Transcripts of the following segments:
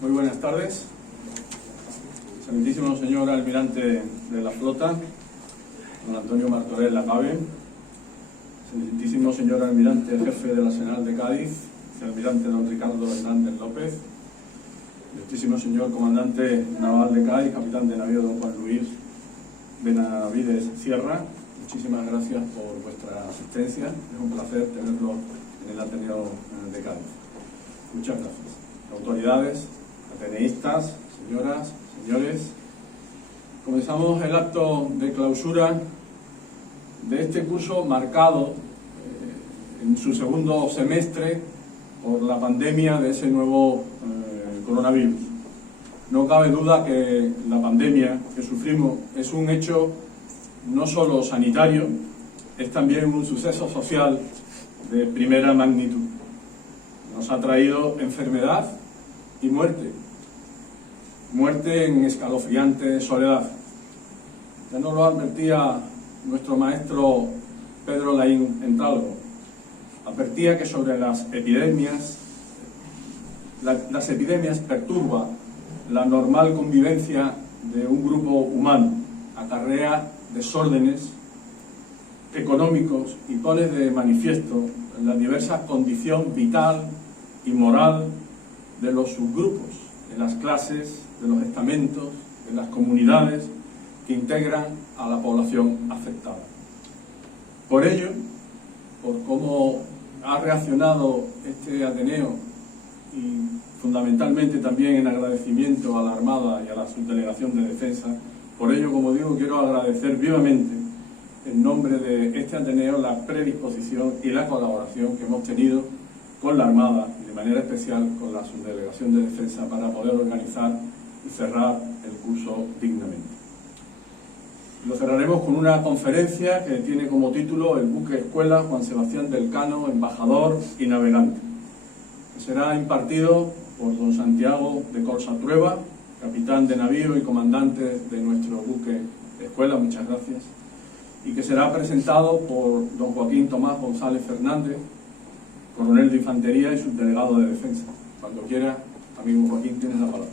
Muy buenas tardes. Excelentísimo señor almirante de la flota, don Antonio Martorell Lacabe, excelentísimo señor almirante jefe de la Arsenal de Cádiz, almirante don Ricardo Hernández López, excelentísimo señor comandante naval de Cádiz, capitán de navío don Juan Luis Benavides Sierra, muchísimas gracias por vuestra asistencia. Es un placer tenerlo en el Ateneo de Cádiz. Muchas gracias. Autoridades, ateneístas, señoras, señores, comenzamos el acto de clausura de este curso marcado en su segundo semestre por la pandemia de ese nuevo coronavirus. No cabe duda que la pandemia que sufrimos es un hecho no solo sanitario, es también un suceso social de primera magnitud. Nos ha traído enfermedad y muerte. Muerte en escalofriante soledad. Ya nos lo advertía nuestro maestro Pedro Laín Entralgo. Advertía que sobre las epidemias perturba la normal convivencia de un grupo humano, acarrea desórdenes económicos y pone de manifiesto la diversa condición vital y moral de los subgrupos, de las clases, de los estamentos, de las comunidades que integran a la población afectada. Por ello, por cómo ha reaccionado este Ateneo y fundamentalmente también en agradecimiento a la Armada y a la Subdelegación de Defensa, por ello, como digo, quiero agradecer vivamente en nombre de este Ateneo la predisposición y la colaboración que hemos tenido con la Armada y de manera especial con la Subdelegación de Defensa para poder organizar y cerrar el curso dignamente. Lo cerraremos con una conferencia que tiene como título el buque escuela Juan Sebastián del Cano, embajador y navegante, que será impartido por don Santiago de Corsa Trueba, capitán de navío y comandante de nuestro buque escuela, muchas gracias, y que será presentado por don Joaquín Tomás González Fernández, coronel de infantería y subdelegado de defensa. Cuando quiera, amigo Joaquín, tienes la palabra.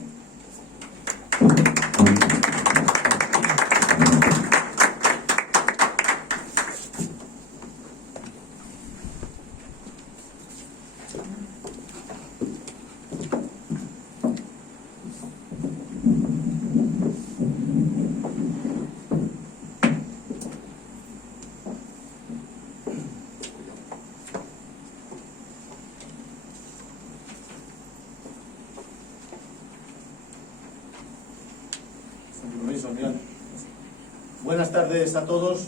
Buenas tardes a todos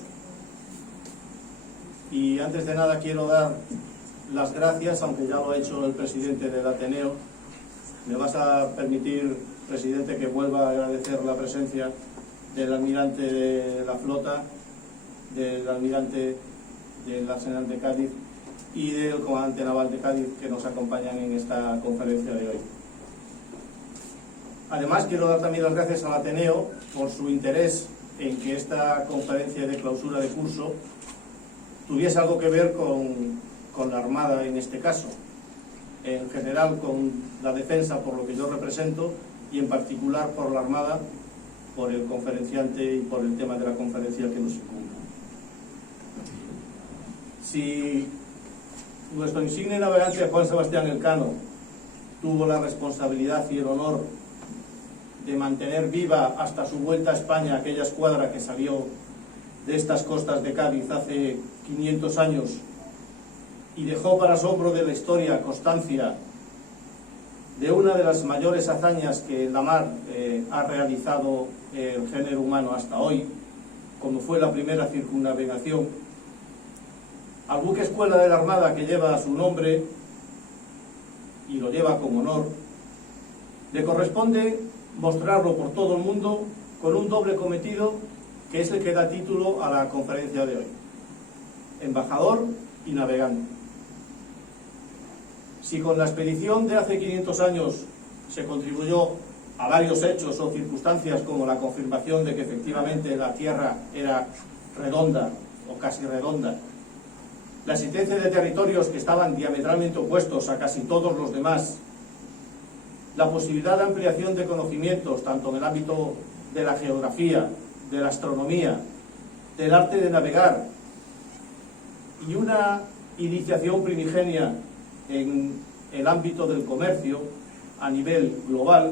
y antes de nada quiero dar las gracias, aunque ya lo ha hecho el presidente del Ateneo. Me vas a permitir, presidente, que vuelva a agradecer la presencia del almirante de la flota, del almirante del Arsenal de Cádiz y del comandante naval de Cádiz que nos acompañan en esta conferencia de hoy. Además, quiero dar también las gracias al Ateneo por su interés en que esta conferencia de clausura de curso tuviese algo que ver con la Armada en este caso, en general con la defensa por lo que yo represento y en particular por la Armada, por el conferenciante y por el tema de la conferencia que nos incumbe. Si nuestro insigne navegante Juan Sebastián Elcano tuvo la responsabilidad y el honor de mantener viva hasta su vuelta a España aquella escuadra que salió de estas costas de Cádiz hace 500 años y dejó para asombro de la historia constancia de una de las mayores hazañas que en la mar ha realizado el género humano hasta hoy, como fue la primera circunnavegación, al buque escuela de la Armada que lleva su nombre y lo lleva con honor, le corresponde mostrarlo por todo el mundo con un doble cometido que es el que da título a la conferencia de hoy: embajador y navegante. Si con la expedición de hace 500 años se contribuyó a varios hechos o circunstancias como la confirmación de que efectivamente la Tierra era redonda o casi redonda, la existencia de territorios que estaban diametralmente opuestos a casi todos los demás la posibilidad de ampliación de conocimientos, tanto en el ámbito de la geografía, de la astronomía, del arte de navegar, y una iniciación primigenia en el ámbito del comercio a nivel global.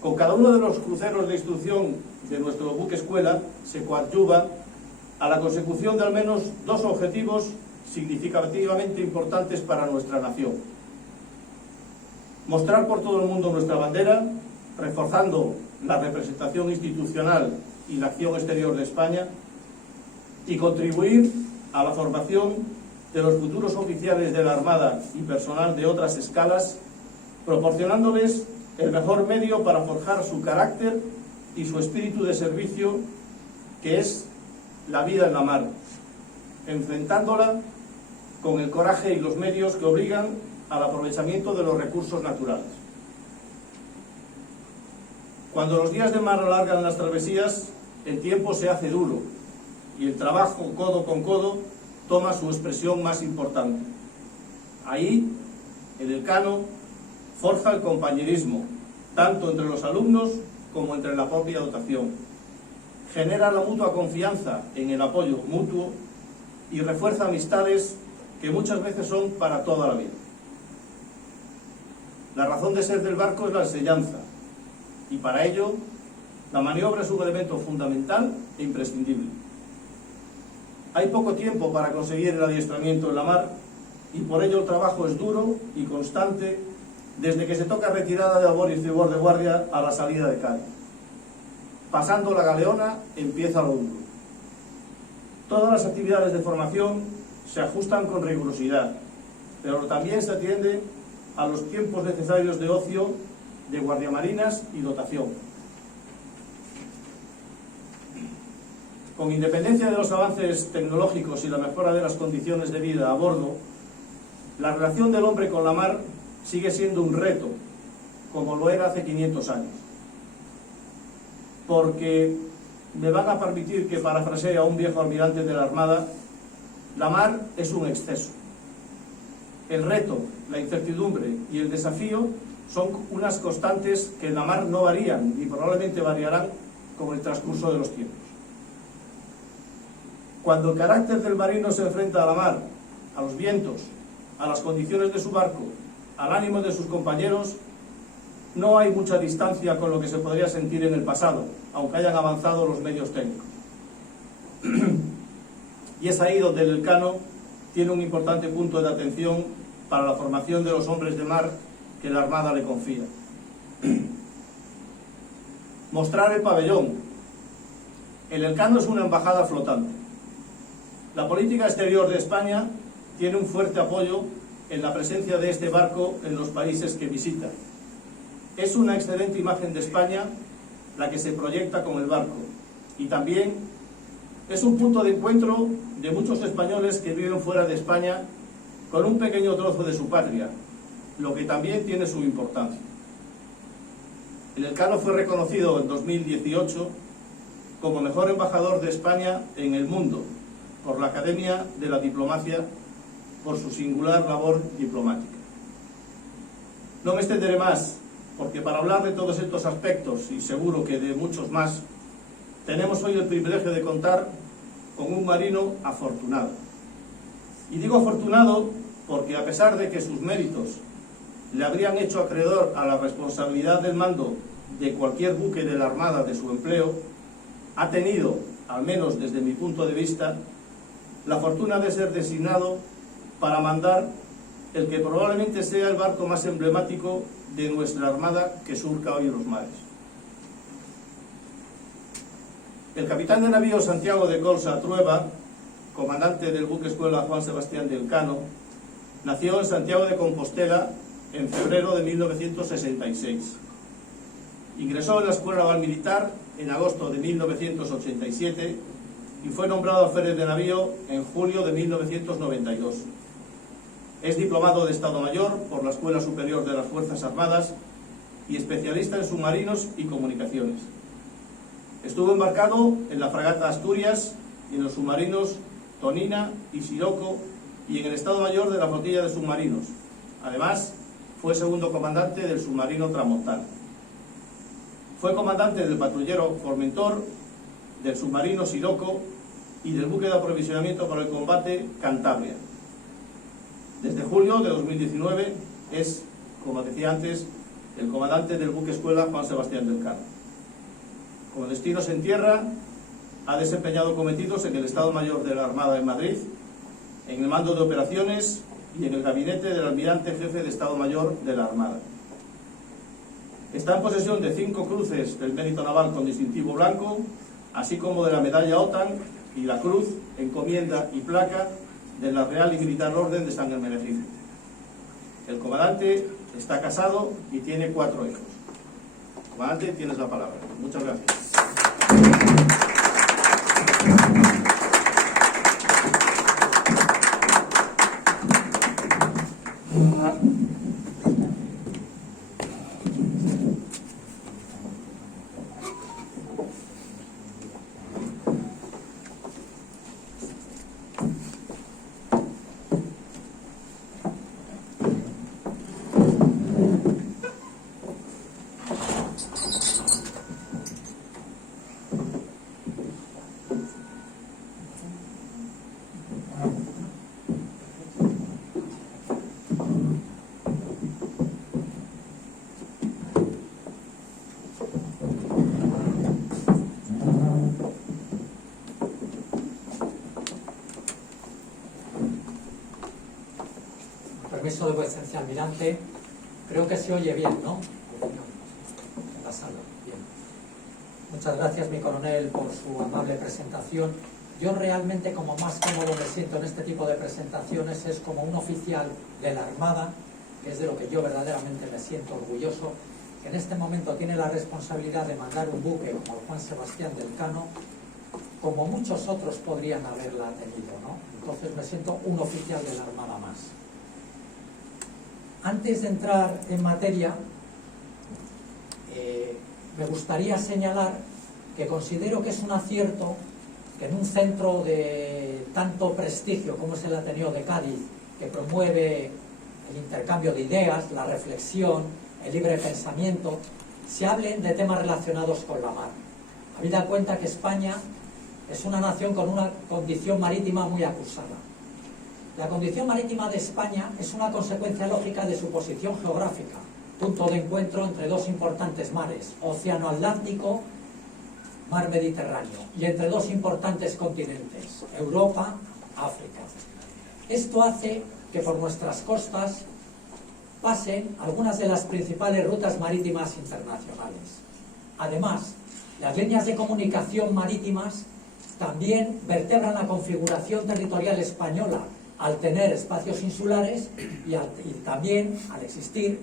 Con cada uno de los cruceros de instrucción de nuestro buque escuela se coadyuva a la consecución de al menos dos objetivos significativamente importantes para nuestra nación: mostrar por todo el mundo nuestra bandera, reforzando la representación institucional y la acción exterior de España, y contribuir a la formación de los futuros oficiales de la Armada y personal de otras escalas, proporcionándoles el mejor medio para forjar su carácter y su espíritu de servicio, que es la vida en la mar, enfrentándola con el coraje y los medios que obligan al aprovechamiento de los recursos naturales. Cuando los días de mar alargan las travesías, el tiempo se hace duro y el trabajo codo con codo toma su expresión más importante. Ahí, el Elcano forja el compañerismo, tanto entre los alumnos como entre la propia dotación. Genera la mutua confianza en el apoyo mutuo y refuerza amistades que muchas veces son para toda la vida. La razón de ser del barco es la enseñanza, y para ello la maniobra es un elemento fundamental e imprescindible. Hay poco tiempo para conseguir el adiestramiento en la mar, y por ello el trabajo es duro y constante desde que se toca retirada de babor y estribor de guardia a la salida de Cádiz. Pasando la galeona empieza lo duro. Todas las actividades de formación se ajustan con rigurosidad, pero también se atiende a los tiempos necesarios de ocio de guardiamarinas y dotación. Con independencia de los avances tecnológicos y la mejora de las condiciones de vida a bordo, la relación del hombre con la mar sigue siendo un reto, como lo era hace 500 años. Porque me van a permitir que parafrasee a un viejo almirante de la Armada: la mar es un exceso. El reto, la incertidumbre y el desafío son unas constantes que en la mar no varían y probablemente variarán con el transcurso de los tiempos. Cuando el carácter del marino se enfrenta a la mar, a los vientos, a las condiciones de su barco, al ánimo de sus compañeros, no hay mucha distancia con lo que se podría sentir en el pasado, aunque hayan avanzado los medios técnicos. Y es ahí donde el Elcano tiene un importante punto de atención para la formación de los hombres de mar que la Armada le confía. Mostrar el pabellón. El Elcano es una embajada flotante. La política exterior de España tiene un fuerte apoyo en la presencia de este barco en los países que visita. Es una excelente imagen de España la que se proyecta con el barco, y también es un punto de encuentro de muchos españoles que viven fuera de España con un pequeño trozo de su patria, lo que también tiene su importancia. El Elcano fue reconocido en 2018 como mejor embajador de España en el mundo por la Academia de la Diplomacia por su singular labor diplomática. No me extenderé más, porque para hablar de todos estos aspectos, y seguro que de muchos más, tenemos hoy el privilegio de contar con un marino afortunado. Y digo afortunado porque, a pesar de que sus méritos le habrían hecho acreedor a la responsabilidad del mando de cualquier buque de la Armada de su empleo, ha tenido, al menos desde mi punto de vista, la fortuna de ser designado para mandar el que probablemente sea el barco más emblemático de nuestra Armada que surca hoy los mares. El capitán de navío Santiago de Colsa Trueba, comandante del buque escuela Juan Sebastián de Elcano, nació en Santiago de Compostela en febrero de 1966. Ingresó en la Escuela Naval Militar en agosto de 1987 y fue nombrado alférez de navío en julio de 1992. Es diplomado de Estado Mayor por la Escuela Superior de las Fuerzas Armadas y especialista en submarinos y comunicaciones. Estuvo embarcado en la fragata Asturias y en los submarinos Tonina y Siroco y en el Estado Mayor de la Flotilla de Submarinos. Además, fue segundo comandante del submarino Tramontana. Fue comandante del patrullero Formentor, del submarino Siroco y del buque de aprovisionamiento para el combate Cantabria. Desde julio de 2019 es, como decía antes, el comandante del buque escuela Juan Sebastián del Cano. Con destinos en tierra, ha desempeñado cometidos en el Estado Mayor de la Armada en Madrid, en el mando de operaciones y en el gabinete del almirante jefe de Estado Mayor de la Armada. Está en posesión de 5 cruces del Mérito Naval con distintivo blanco, así como de la medalla OTAN y la cruz, encomienda y placa de la Real y Militar Orden de San Hermenegildo. El comandante está casado y tiene 4 hijos. Comandante, tienes la palabra. Muchas gracias. Permiso de vuestra excelencia almirante, creo que se oye bien, ¿no? En la sala, bien. Muchas gracias, mi coronel, por su amable presentación. Yo realmente, como más cómodo me siento en este tipo de presentaciones, es como un oficial de la Armada, que es de lo que yo verdaderamente me siento orgulloso, que en este momento tiene la responsabilidad de mandar un buque como el Juan Sebastián del Cano, como muchos otros podrían haberla tenido, ¿no? Entonces me siento un oficial de la Armada más. Antes de entrar en materia, me gustaría señalar que considero que es un acierto que en un centro de tanto prestigio como es el Ateneo de Cádiz, que promueve el intercambio de ideas, la reflexión, el libre pensamiento, se hablen de temas relacionados con la mar. Habida cuenta que España es una nación con una condición marítima muy acusada. La condición marítima de España es una consecuencia lógica de su posición geográfica, punto de encuentro entre 2 importantes mares, Océano Atlántico, Mar Mediterráneo, y entre 2 importantes continentes, Europa, África. Esto hace que por nuestras costas pasen algunas de las principales rutas marítimas internacionales. Además, las líneas de comunicación marítimas también vertebran la configuración territorial española, al tener espacios insulares y también al existir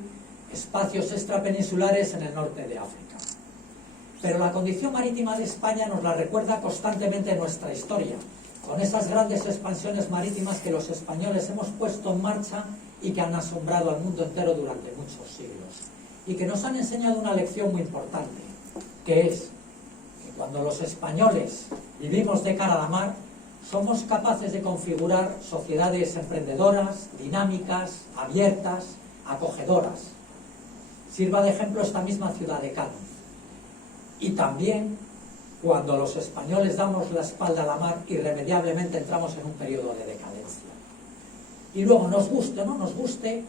espacios extrapeninsulares en el norte de África. Pero la condición marítima de España nos la recuerda constantemente en nuestra historia, con esas grandes expansiones marítimas que los españoles hemos puesto en marcha y que han asombrado al mundo entero durante muchos siglos, y que nos han enseñado una lección muy importante, que es que cuando los españoles vivimos de cara a la mar, somos capaces de configurar sociedades emprendedoras, dinámicas, abiertas, acogedoras. Sirva de ejemplo esta misma ciudad de Cádiz. Y también, cuando los españoles damos la espalda a la mar, irremediablemente entramos en un periodo de decadencia. Y luego, nos guste o no nos guste,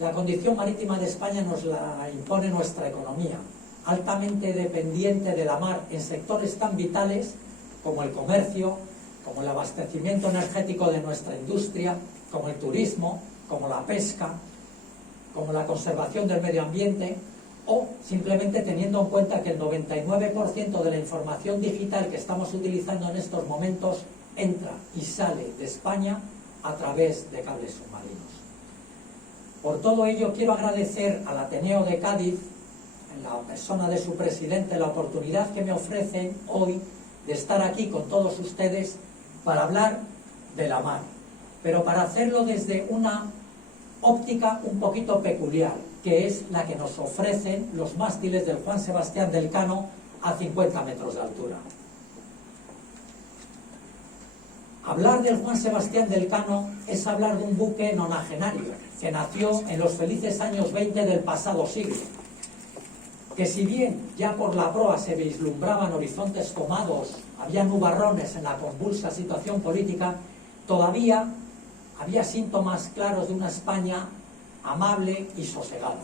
la condición marítima de España nos la impone nuestra economía, altamente dependiente de la mar en sectores tan vitales como el comercio, como el abastecimiento energético de nuestra industria, como el turismo, como la pesca, como la conservación del medio ambiente, o simplemente teniendo en cuenta que el 99% de la información digital que estamos utilizando en estos momentos entra y sale de España a través de cables submarinos. Por todo ello, quiero agradecer al Ateneo de Cádiz, en la persona de su presidente, la oportunidad que me ofrecen hoy de estar aquí con todos ustedes para hablar de la mar, pero para hacerlo desde una óptica un poquito peculiar, que es la que nos ofrecen los mástiles del Juan Sebastián del Cano a 50 metros de altura. Hablar del Juan Sebastián del Cano es hablar de un buque nonagenario que nació en los felices años 20 del pasado siglo, que si bien ya por la proa se vislumbraban horizontes tomados, había nubarrones en la convulsa situación política, todavía había síntomas claros de una España amable y sosegada.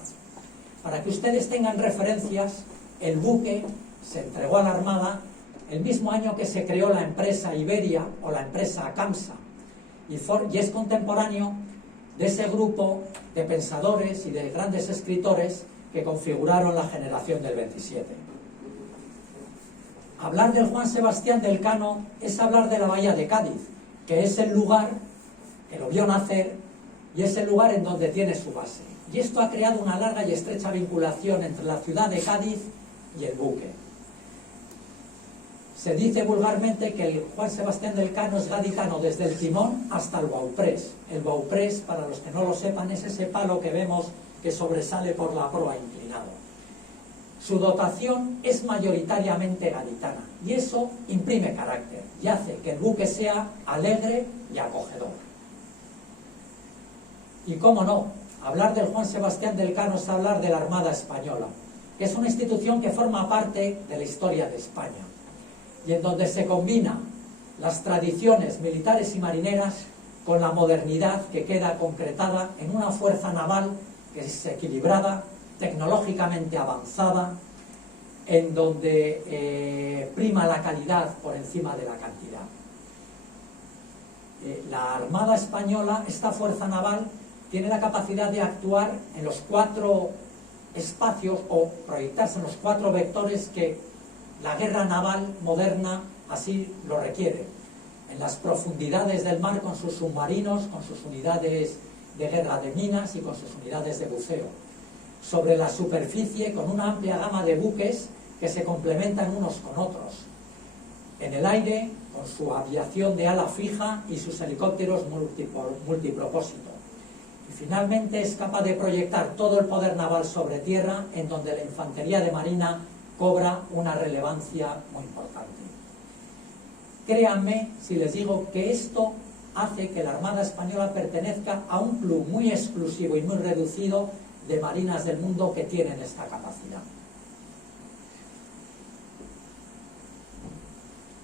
Para que ustedes tengan referencias, el buque se entregó a la Armada el mismo año que se creó la empresa Iberia o la empresa Camsa, y es contemporáneo de ese grupo de pensadores y de grandes escritores que configuraron la generación del 27. Hablar del Juan Sebastián del Cano es hablar de la bahía de Cádiz, que es el lugar que lo vio nacer y es el lugar en donde tiene su base. Y esto ha creado una larga y estrecha vinculación entre la ciudad de Cádiz y el buque. Se dice vulgarmente que el Juan Sebastián del Cano es gaditano desde el timón hasta el bauprés. El bauprés, para los que no lo sepan, es ese palo que vemos que sobresale por la proa inclinado. Su dotación es mayoritariamente gaditana y eso imprime carácter y hace que el buque sea alegre y acogedor. Y cómo no, hablar del Juan Sebastián del Cano es hablar de la Armada Española, que es una institución que forma parte de la historia de España y en donde se combina las tradiciones militares y marineras con la modernidad que queda concretada en una fuerza naval que es equilibrada, tecnológicamente avanzada, en donde prima la calidad por encima de la cantidad. La Armada Española, esta fuerza naval, tiene la capacidad de actuar en los 4 espacios o proyectarse en los 4 vectores que la guerra naval moderna así lo requiere. En las profundidades del mar con sus submarinos, con sus unidades de guerra de minas y con sus unidades de buceo. Sobre la superficie con una amplia gama de buques que se complementan unos con otros. En el aire con su aviación de ala fija y sus helicópteros multipropósito. Y finalmente es capaz de proyectar todo el poder naval sobre tierra, en donde la infantería de marina cobra una relevancia muy importante. Créanme si les digo que esto hace que la Armada Española pertenezca a un club muy exclusivo y muy reducido de marinas del mundo que tienen esta capacidad.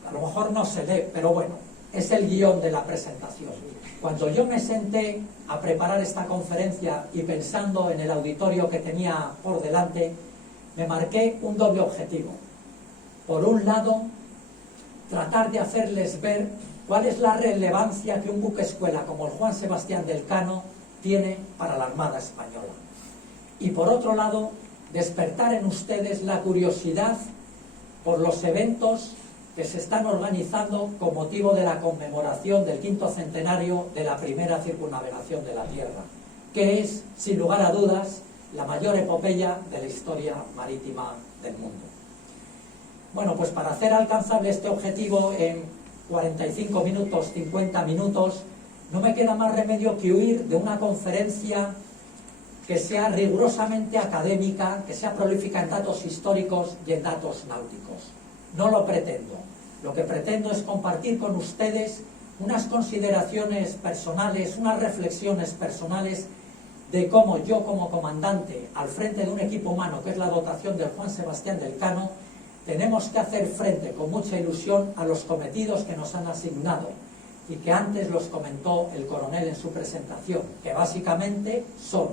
A lo mejor no se lee, pero bueno, es el guión de la presentación. Cuando yo me senté a preparar esta conferencia y pensando en el auditorio que tenía por delante, me marqué un doble objetivo. Por un lado, tratar de hacerles ver cuál es la relevancia que un buque escuela como el Juan Sebastián del Cano tiene para la Armada Española. Y por otro lado, despertar en ustedes la curiosidad por los eventos que se están organizando con motivo de la conmemoración del 5º centenario de la primera circunnavegación de la Tierra, que es, sin lugar a dudas, la mayor epopeya de la historia marítima del mundo. Bueno, pues para hacer alcanzable este objetivo en 45 minutos, 50 minutos, no me queda más remedio que huir de una conferencia que sea rigurosamente académica, que sea prolífica en datos históricos y en datos náuticos. No lo pretendo. Lo que pretendo es compartir con ustedes unas consideraciones personales, unas reflexiones personales de cómo yo como comandante al frente de un equipo humano que es la dotación del Juan Sebastián del Cano tenemos que hacer frente con mucha ilusión a los cometidos que nos han asignado y que antes los comentó el coronel en su presentación, que básicamente son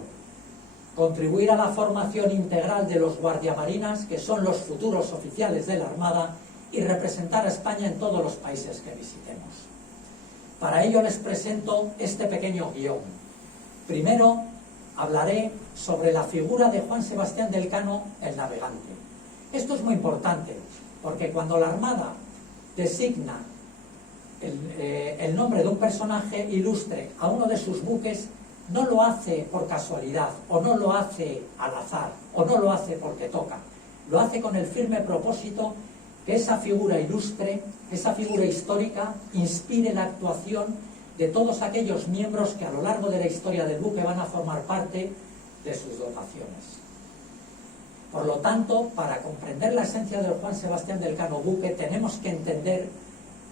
contribuir a la formación integral de los guardiamarinas, que son los futuros oficiales de la Armada, y representar a España en todos los países que visitemos. Para ello les presento este pequeño guión. Primero hablaré sobre la figura de Juan Sebastián del Cano, el navegante. Esto es muy importante, porque cuando la Armada designa el nombre de un personaje ilustre a uno de sus buques, no lo hace por casualidad, o no lo hace al azar, o no lo hace porque toca. Lo hace con el firme propósito que esa figura ilustre, esa figura histórica, inspire la actuación de todos aquellos miembros que a lo largo de la historia del buque van a formar parte de sus dotaciones. Por lo tanto, para comprender la esencia del Juan Sebastián del Cano buque, tenemos que entender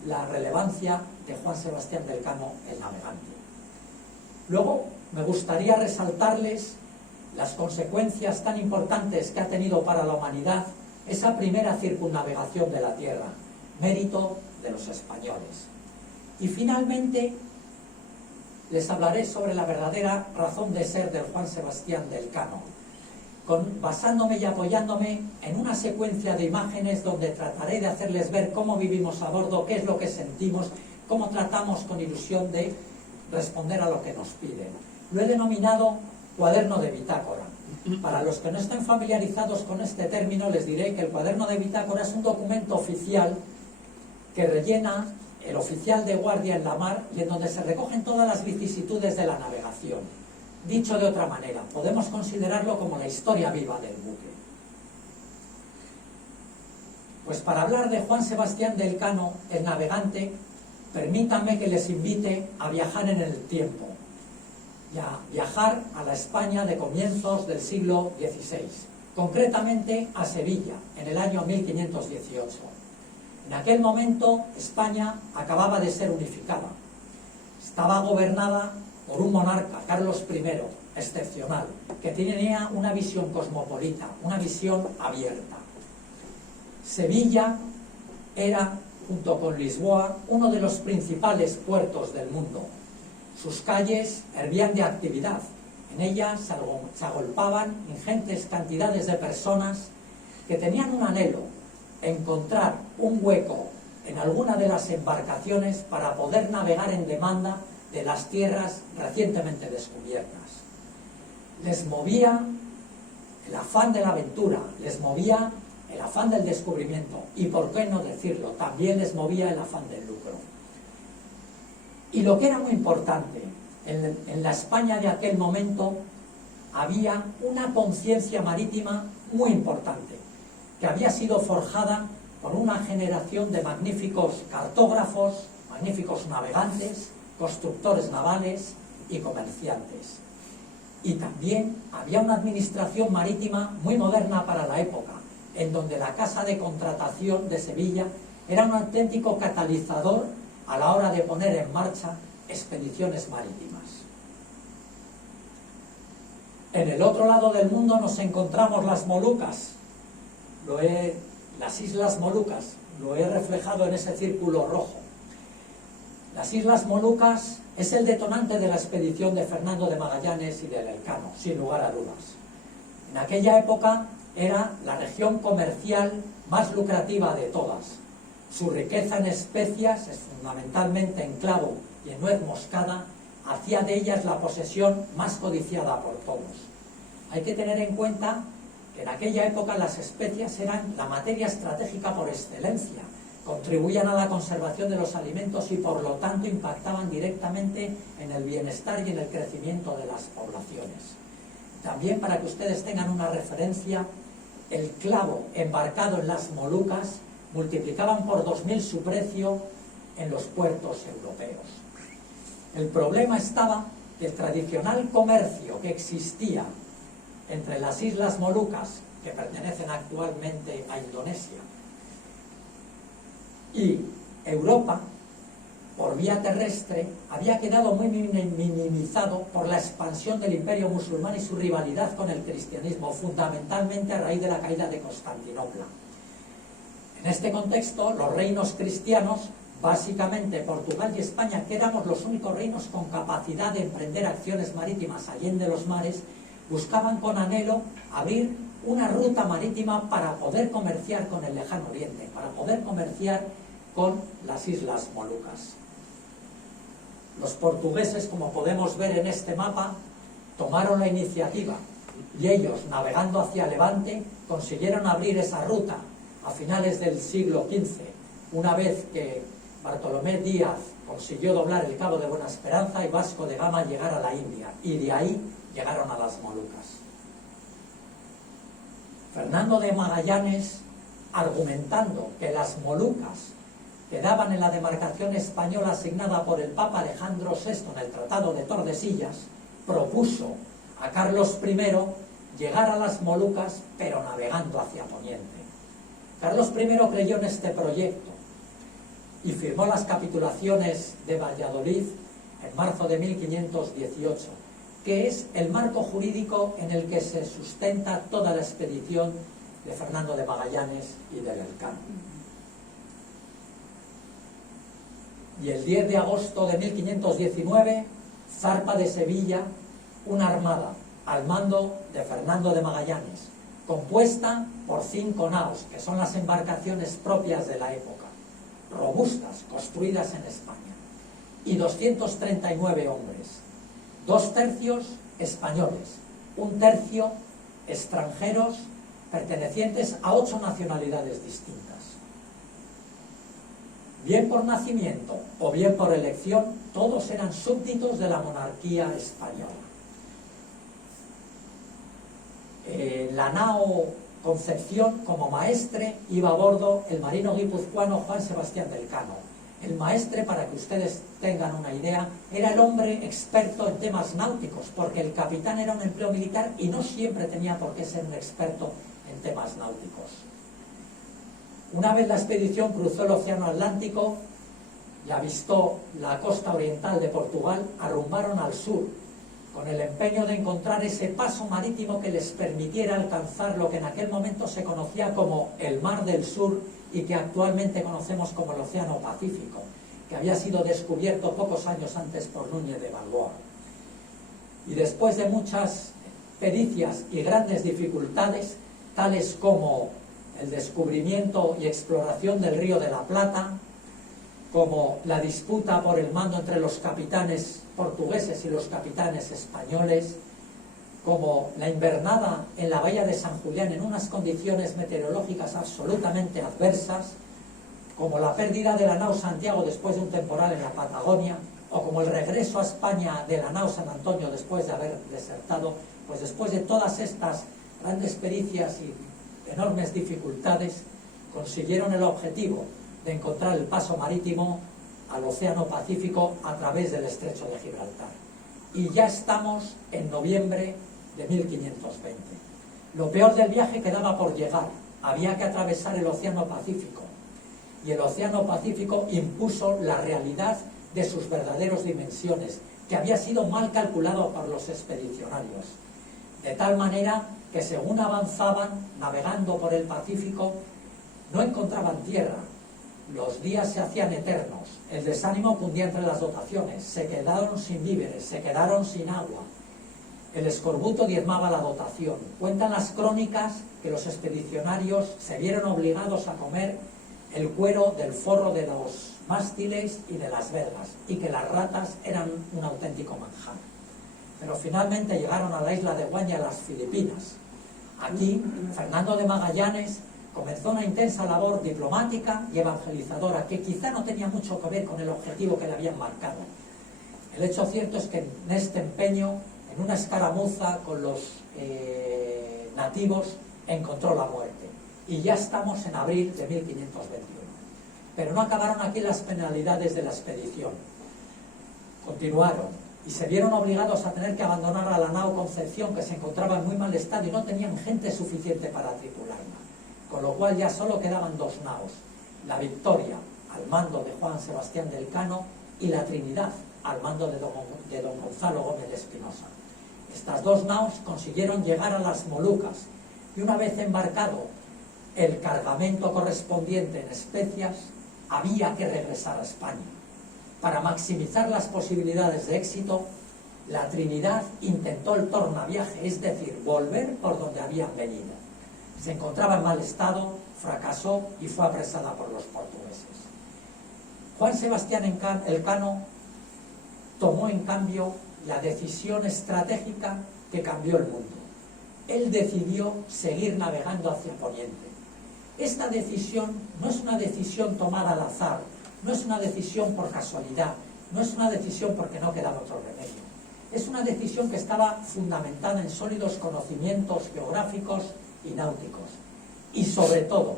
la relevancia de Juan Sebastián del Cano, el navegante. Luego me gustaría resaltarles las consecuencias tan importantes que ha tenido para la humanidad esa primera circunnavegación de la Tierra, mérito de los españoles. Y finalmente les hablaré sobre la verdadera razón de ser del Juan Sebastián del Cano, basándome y apoyándome en una secuencia de imágenes donde trataré de hacerles ver cómo vivimos a bordo, qué es lo que sentimos, cómo tratamos con ilusión de responder a lo que nos piden. Lo he denominado cuaderno de bitácora. Para los que no estén familiarizados con este término, les diré que el cuaderno de bitácora es un documento oficial que rellena el oficial de guardia en la mar y en donde se recogen todas las vicisitudes de la navegación. Dicho de otra manera, podemos considerarlo como la historia viva del buque. Pues para hablar de Juan Sebastián del Cano, el navegante, permítanme que les invite a viajar en el tiempo y a viajar a la España de comienzos del siglo XVI, concretamente a Sevilla, en el año 1518. En aquel momento España acababa de ser unificada. Estaba gobernada por un monarca, Carlos I, excepcional, que tenía una visión cosmopolita, una visión abierta. Sevilla era, junto con Lisboa, uno de los principales puertos del mundo. Sus calles hervían de actividad. En ellas se agolpaban ingentes cantidades de personas que tenían un anhelo: encontrar un hueco en alguna de las embarcaciones para poder navegar en demanda de las tierras recientemente descubiertas. Les movía el afán de la aventura, les movía el afán del descubrimiento y, por qué no decirlo, también les movía el afán del lucro. Y lo que era muy importante, en la España de aquel momento había una conciencia marítima muy importante, que había sido forjada por una generación de magníficos cartógrafos, magníficos navegantes, constructores navales y comerciantes. Y también había una administración marítima muy moderna para la época, en donde la Casa de Contratación de Sevilla era un auténtico catalizador a la hora de poner en marcha expediciones marítimas. En el otro lado del mundo nos encontramos las Molucas, las Islas Molucas, lo he reflejado en ese círculo rojo. Las Islas Molucas es el detonante de la expedición de Fernando de Magallanes y del Elcano, sin lugar a dudas. En aquella época era la región comercial más lucrativa de todas. Su riqueza en especias, es fundamentalmente en clavo y en nuez moscada, hacía de ellas la posesión más codiciada por todos. Hay que tener en cuenta que en aquella época las especias eran la materia estratégica por excelencia, contribuían a la conservación de los alimentos y por lo tanto impactaban directamente en el bienestar y en el crecimiento de las poblaciones. También, para que ustedes tengan una referencia, el clavo embarcado en las Molucas multiplicaban por 2000 su precio en los puertos europeos. El problema estaba que el tradicional comercio que existía entre las Islas Molucas, que pertenecen actualmente a Indonesia, y Europa, por vía terrestre, había quedado muy minimizado por la expansión del imperio musulmán y su rivalidad con el cristianismo, fundamentalmente a raíz de la caída de Constantinopla. En este contexto, los reinos cristianos, básicamente Portugal y España, que éramos los únicos reinos con capacidad de emprender acciones marítimas allende los mares, buscaban con anhelo abrir una ruta marítima para poder comerciar con el lejano oriente, para poder comerciar con las Islas Molucas. Los portugueses, como podemos ver en este mapa, tomaron la iniciativa y ellos, navegando hacia Levante, consiguieron abrir esa ruta a finales del siglo XV, una vez que Bartolomé Díaz consiguió doblar el Cabo de Buena Esperanza y Vasco de Gama llegar a la India, y de ahí llegaron a las Molucas. Fernando de Magallanes, argumentando que las Molucas quedaban en la demarcación española asignada por el Papa Alejandro VI en el Tratado de Tordesillas, propuso a Carlos I llegar a las Molucas, pero navegando hacia Poniente. Carlos I creyó en este proyecto y firmó las capitulaciones de Valladolid en marzo de 1518, que es el marco jurídico en el que se sustenta toda la expedición de Fernando de Magallanes y del Elcano. Y el 10 de agosto de 1519 zarpa de Sevilla una armada al mando de Fernando de Magallanes, compuesta por 5 naos, que son las embarcaciones propias de la época, robustas, construidas en España, y 239 hombres, 2 tercios españoles, 1 tercio extranjeros pertenecientes a 8 nacionalidades distintas. Bien por nacimiento o bien por elección, todos eran súbditos de la monarquía española. La nao Concepción, como maestre, iba a bordo el marino guipuzcoano Juan Sebastián del Cano. El maestre, para que ustedes tengan una idea, era el hombre experto en temas náuticos, porque el capitán era un empleo militar y no siempre tenía por qué ser un experto en temas náuticos. Una vez la expedición cruzó el Océano Atlántico y avistó la costa oriental de Portugal, arrumbaron al sur, con el empeño de encontrar ese paso marítimo que les permitiera alcanzar lo que en aquel momento se conocía como el Mar del Sur y que actualmente conocemos como el Océano Pacífico, que había sido descubierto pocos años antes por Núñez de Balboa. Y después de muchas pericias y grandes dificultades, tales como el descubrimiento y exploración del Río de la Plata, como la disputa por el mando entre los capitanes portugueses y los capitanes españoles, como la invernada en la bahía de San Julián en unas condiciones meteorológicas absolutamente adversas, como la pérdida de la nao Santiago después de un temporal en la Patagonia, o como el regreso a España de la nao San Antonio después de haber desertado. Pues después de todas estas grandes pericias y enormes dificultades, consiguieron el objetivo de encontrar el paso marítimo al Océano Pacífico a través del Estrecho de Gibraltar. Y ya estamos en noviembre de 1520. Lo peor del viaje quedaba por llegar. Había que atravesar el Océano Pacífico. Y el Océano Pacífico impuso la realidad de sus verdaderas dimensiones, que había sido mal calculado por los expedicionarios. De tal manera que según avanzaban, navegando por el Pacífico, no encontraban tierra. Los días se hacían eternos, el desánimo cundía entre las dotaciones, se quedaron sin víveres, se quedaron sin agua. El escorbuto diezmaba la dotación. Cuentan las crónicas que los expedicionarios se vieron obligados a comer el cuero del forro de los mástiles y de las velas, y que las ratas eran un auténtico manjar. Pero finalmente llegaron a la isla de Guaña, las Filipinas. Aquí, Fernando de Magallanes comenzó una intensa labor diplomática y evangelizadora que quizá no tenía mucho que ver con el objetivo que le habían marcado. El hecho cierto es que en este empeño, en una escaramuza con los nativos, encontró la muerte. Y ya estamos en abril de 1521. Pero no acabaron aquí las penalidades de la expedición. Continuaron y se vieron obligados a tener que abandonar a la nao Concepción, que se encontraba en muy mal estado y no tenían gente suficiente para tripularla. Con lo cual ya solo quedaban 2 naos, la Victoria al mando de Juan Sebastián del Cano y la Trinidad al mando de don Gonzalo Gómez de Espinosa. Estas 2 naos consiguieron llegar a las Molucas y una vez embarcado el cargamento correspondiente en especias, había que regresar a España. Para maximizar las posibilidades de éxito, la Trinidad intentó el tornaviaje, es decir, volver por donde habían venido. Se encontraba en mal estado, fracasó y fue apresada por los portugueses. Juan Sebastián Elcano tomó en cambio la decisión estratégica que cambió el mundo. Él decidió seguir navegando hacia Poniente. Esta decisión no es una decisión tomada al azar, no es una decisión por casualidad, no es una decisión porque no quedaba otro remedio. Es una decisión que estaba fundamentada en sólidos conocimientos geográficos y náuticos, y sobre todo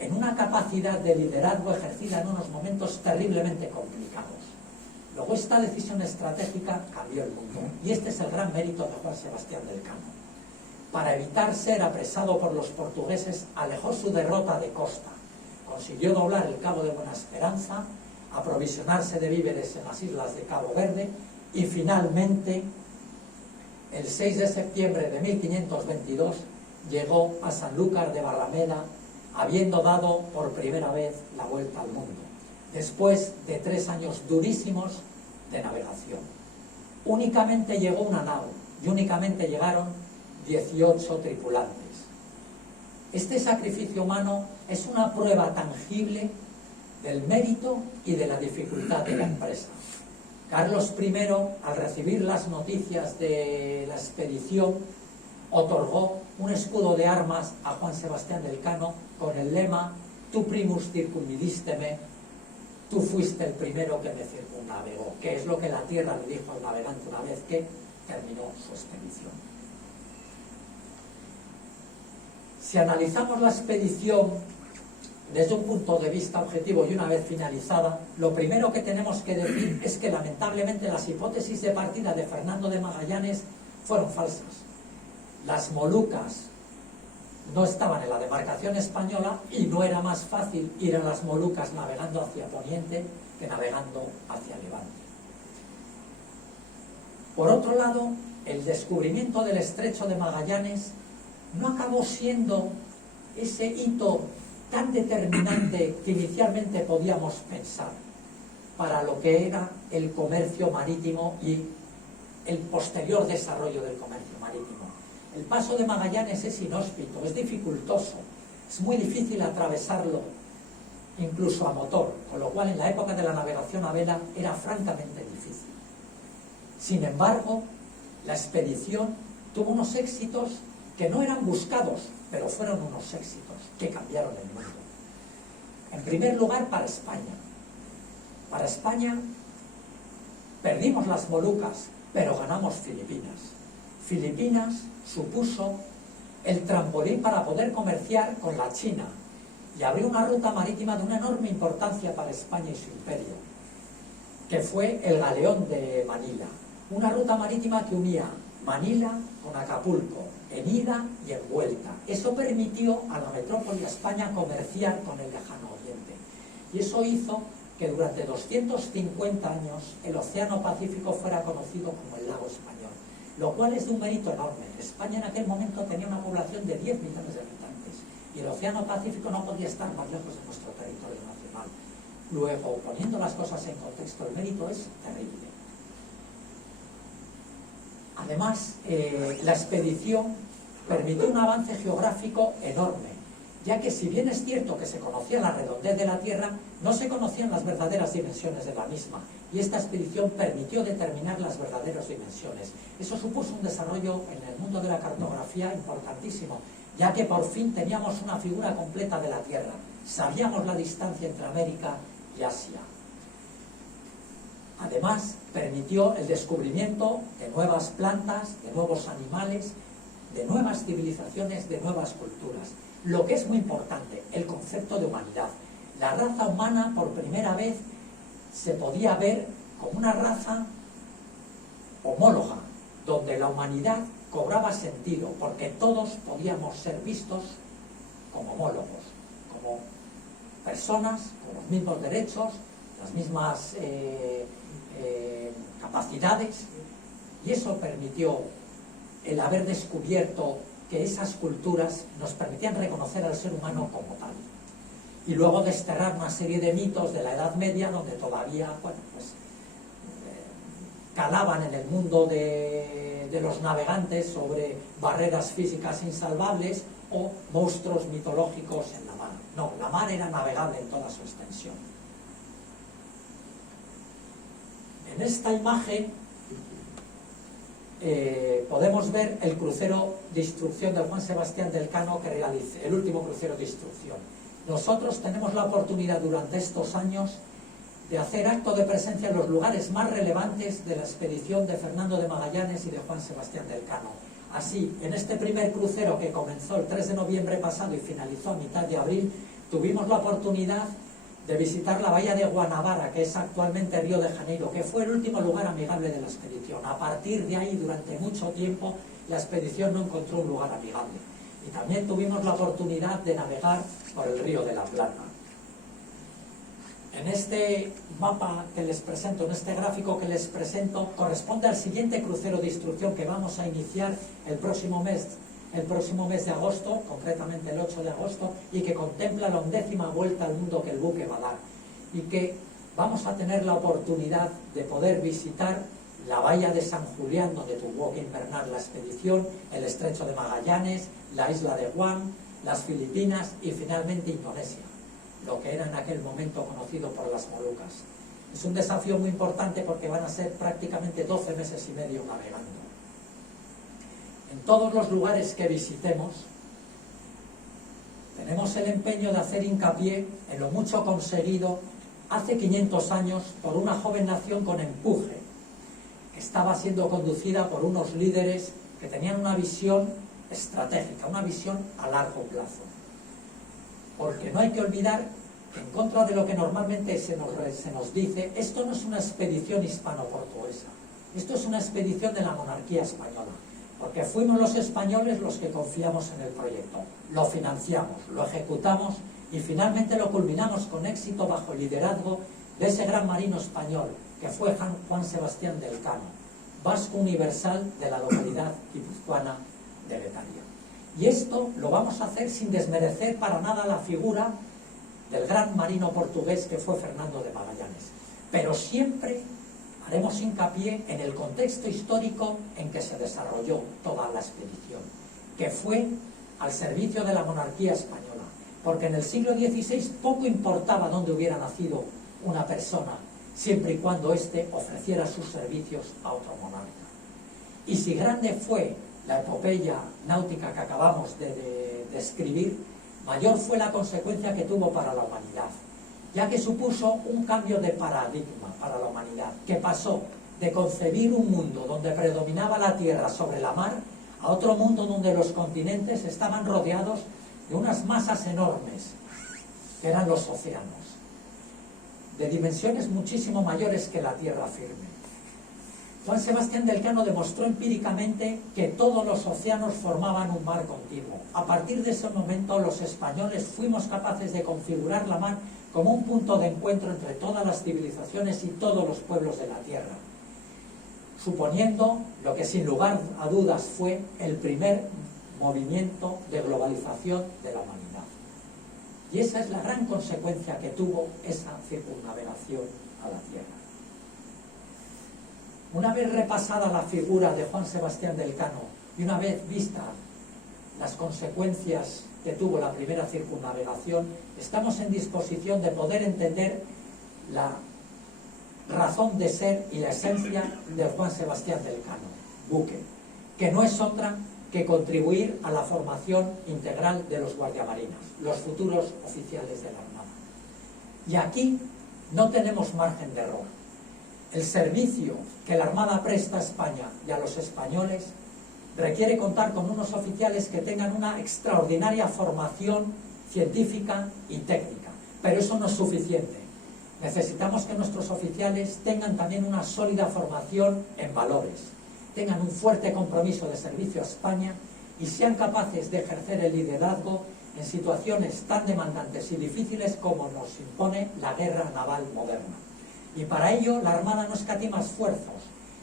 en una capacidad de liderazgo ejercida en unos momentos terriblemente complicados. Luego esta decisión estratégica cambió el mundo, y este es el gran mérito de Juan Sebastián del Cano. Para evitar ser apresado por los portugueses, alejó su derrota de costa, consiguió doblar el Cabo de Buena Esperanza aprovisionarse de víveres en las islas de Cabo Verde y finalmente el 6 de septiembre de 1522 llegó a Sanlúcar de Barrameda, habiendo dado por primera vez la vuelta al mundo, después de 3 años durísimos de navegación. Únicamente llegó una nao y únicamente llegaron 18 tripulantes. Este sacrificio humano es una prueba tangible del mérito y de la dificultad de la empresa. Carlos I, al recibir las noticias de la expedición, otorgó un escudo de armas a Juan Sebastián del Cano con el lema "Tu primus circumvidiste me", tú fuiste el primero que me circunnavegó, que es lo que la tierra le dijo al navegante una vez que terminó su expedición. Si analizamos la expedición desde un punto de vista objetivo y una vez finalizada, lo primero que tenemos que decir es que lamentablemente las hipótesis de partida de Fernando de Magallanes fueron falsas. Las Molucas no estaban en la demarcación española y no era más fácil ir a las Molucas navegando hacia Poniente que navegando hacia Levante. Por otro lado, el descubrimiento del Estrecho de Magallanes no acabó siendo ese hito tan determinante que inicialmente podíamos pensar para lo que era el comercio marítimo y el posterior desarrollo del comercio marítimo. El paso de Magallanes es inhóspito, es dificultoso, es muy difícil atravesarlo incluso a motor, con lo cual en la época de la navegación a vela era francamente difícil. Sin embargo, la expedición tuvo unos éxitos que no eran buscados, pero fueron unos éxitos que cambiaron el mundo. En primer lugar, para España. Para España perdimos las Molucas, pero ganamos Filipinas. Filipinas supuso el trampolín para poder comerciar con la China y abrió una ruta marítima de una enorme importancia para España y su imperio, que fue el Galeón de Manila. Una ruta marítima que unía Manila con Acapulco, en ida y en vuelta. Eso permitió a la metrópoli, a España, comerciar con el lejano oriente. Y eso hizo que durante 250 años el Océano Pacífico fuera conocido como el lago español, lo cual es de un mérito enorme. España en aquel momento tenía una población de 10 millones de habitantes y el Océano Pacífico no podía estar más lejos de nuestro territorio nacional. Luego, poniendo las cosas en contexto, el mérito es terrible. Además, la expedición permitió un avance geográfico enorme, ya que si bien es cierto que se conocía la redondez de la Tierra, no se conocían las verdaderas dimensiones de la misma, y esta expedición permitió determinar las verdaderas dimensiones. Eso supuso un desarrollo en el mundo de la cartografía importantísimo, ya que por fin teníamos una figura completa de la Tierra, sabíamos la distancia entre América y Asia. Además, permitió el descubrimiento de nuevas plantas, de nuevos animales, de nuevas civilizaciones, de nuevas culturas. Lo que es muy importante, el concepto de humanidad. La raza humana, por primera vez, se podía ver como una raza homóloga, donde la humanidad cobraba sentido, porque todos podíamos ser vistos como homólogos, como personas con los mismos derechos, las mismas capacidades, y eso permitió el haber descubierto que esas culturas nos permitían reconocer al ser humano como tal. Y luego desterrar una serie de mitos de la Edad Media donde todavía, bueno, pues, calaban en el mundo de los navegantes sobre barreras físicas insalvables o monstruos mitológicos en la mar. No, la mar era navegable en toda su extensión. En esta imagen podemos ver el crucero de instrucción de Juan Sebastián del Cano que realice, el último crucero de instrucción. Nosotros tenemos la oportunidad durante estos años de hacer acto de presencia en los lugares más relevantes de la expedición de Fernando de Magallanes y de Juan Sebastián del Cano. Así, en este primer crucero que comenzó el 3 de noviembre pasado y finalizó a mitad de abril, tuvimos la oportunidad de visitar la bahía de Guanabara, que es actualmente Río de Janeiro, que fue el último lugar amigable de la expedición. A partir de ahí, durante mucho tiempo, la expedición no encontró un lugar amigable. Y también tuvimos la oportunidad de navegar por el Río de la Plata. En este mapa que les presento, en este gráfico que les presento, corresponde al siguiente crucero de instrucción que vamos a iniciar el próximo mes de agosto, concretamente el 8 de agosto, y que contempla la 11ª vuelta al mundo que el buque va a dar, y que vamos a tener la oportunidad de poder visitar la bahía de San Julián, donde tuvo que invernar la expedición, el estrecho de Magallanes, la isla de Guam, las Filipinas y finalmente Indonesia, lo que era en aquel momento conocido por las Molucas. Es un desafío muy importante porque van a ser prácticamente 12 meses y medio navegando. En todos los lugares que visitemos, tenemos el empeño de hacer hincapié en lo mucho conseguido hace 500 años por una joven nación con empuje, que estaba siendo conducida por unos líderes que tenían una visión estratégica, una visión a largo plazo. Porque no hay que olvidar que, en contra de lo que normalmente se nos dice, esto no es una expedición hispano-portuguesa, esto es una expedición de la monarquía española, porque fuimos los españoles los que confiamos en el proyecto, lo financiamos, lo ejecutamos y finalmente lo culminamos con éxito bajo el liderazgo de ese gran marino español que fue Juan Sebastián del Cano, vasco universal de la localidad guipuzcoana de Letaria. Y esto lo vamos a hacer sin desmerecer para nada la figura del gran marino portugués que fue Fernando de Magallanes, pero siempre haremos hincapié en el contexto histórico en que se desarrolló toda la expedición, que fue al servicio de la monarquía española, porque en el siglo XVI poco importaba dónde hubiera nacido una persona, siempre y cuando éste ofreciera sus servicios a otro monarca. Y si grande fue la epopeya náutica que acabamos de escribir, mayor fue la consecuencia que tuvo para la humanidad, ya que supuso un cambio de paradigma para la humanidad, que pasó de concebir un mundo donde predominaba la tierra sobre la mar a otro mundo donde los continentes estaban rodeados de unas masas enormes, que eran los océanos, de dimensiones muchísimo mayores que la tierra firme. Juan Sebastián del Cano demostró empíricamente que todos los océanos formaban un mar continuo. A partir de ese momento, los españoles fuimos capaces de configurar la mar como un punto de encuentro entre todas las civilizaciones y todos los pueblos de la tierra, suponiendo lo que sin lugar a dudas fue el primer movimiento de globalización de la humanidad. Y esa es la gran consecuencia que tuvo esa circunnavegación a la tierra. Una vez repasada la figura de Juan Sebastián del Cano y una vez vista las consecuencias que tuvo la primera circunnavegación, estamos en disposición de poder entender la razón de ser y la esencia de Juan Sebastián del Cano, buque, que no es otra que contribuir a la formación integral de los guardiamarinas, los futuros oficiales de la Armada. Y aquí no tenemos margen de error. El servicio que la Armada presta a España y a los españoles requiere contar con unos oficiales que tengan una extraordinaria formación científica y técnica, pero eso no es suficiente. Necesitamos que nuestros oficiales tengan también una sólida formación en valores, tengan un fuerte compromiso de servicio a España y sean capaces de ejercer el liderazgo en situaciones tan demandantes y difíciles como nos impone la guerra naval moderna. Y para ello la Armada no escatima esfuerzos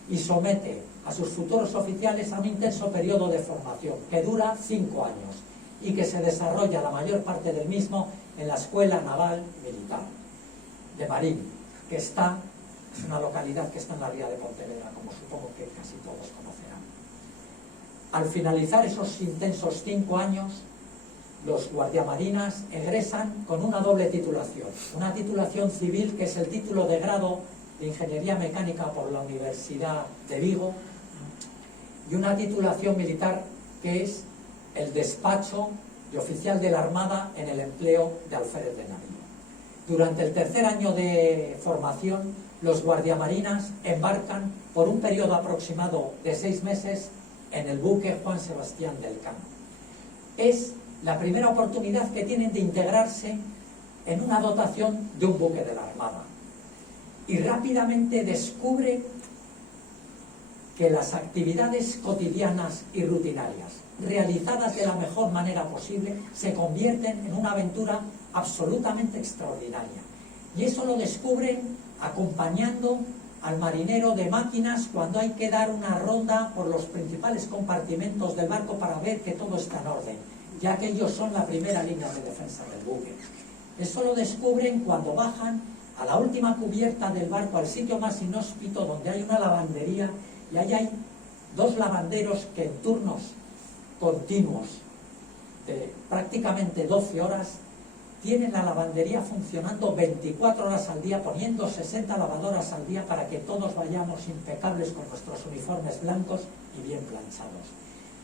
y somete a sus futuros oficiales a un intenso periodo de formación que dura 5 años y que se desarrolla la mayor parte del mismo en la Escuela Naval Militar de Marín, que es una localidad que está en la ría de Pontevedra, como supongo que casi todos conocerán. Al finalizar esos intensos 5 años, los guardiamarinas egresan con una doble titulación, una titulación civil que es el título de grado de Ingeniería Mecánica por la Universidad de Vigo y una titulación militar que es el despacho de oficial de la Armada en el empleo de alférez de navío. Durante el tercer año de formación, los guardiamarinas embarcan por un periodo aproximado de 6 meses en el buque Juan Sebastián del Cano. Es la primera oportunidad que tienen de integrarse en una dotación de un buque de la Armada. Y rápidamente descubre que las actividades cotidianas y rutinarias, realizadas de la mejor manera posible, se convierten en una aventura absolutamente extraordinaria. Y eso lo descubren acompañando al marinero de máquinas cuando hay que dar una ronda por los principales compartimentos del barco para ver que todo está en orden, ya que ellos son la primera línea de defensa del buque. Eso lo descubren cuando bajan a la última cubierta del barco, al sitio más inhóspito, donde hay una lavandería, y ahí hay 2 lavanderos que en turnos continuos de prácticamente 12 horas tienen la lavandería funcionando 24 horas al día, poniendo 60 lavadoras al día para que todos vayamos impecables con nuestros uniformes blancos y bien planchados.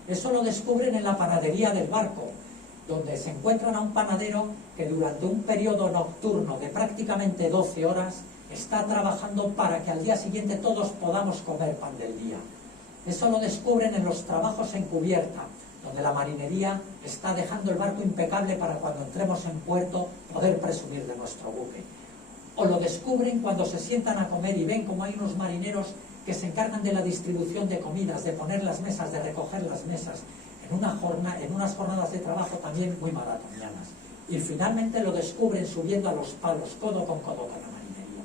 Eso lo descubren en la panadería del barco, donde se encuentran a un panadero que durante un periodo nocturno de prácticamente 12 horas está trabajando para que al día siguiente todos podamos comer pan del día. Eso lo descubren en los trabajos en cubierta, donde la marinería está dejando el barco impecable para cuando entremos en puerto poder presumir de nuestro buque. O lo descubren cuando se sientan a comer y ven como hay unos marineros que se encargan de la distribución de comidas, de poner las mesas, de recoger las mesas, en unas jornadas de trabajo también muy maratonianas. Y finalmente lo descubren subiendo a los palos, codo con codo con la marinería.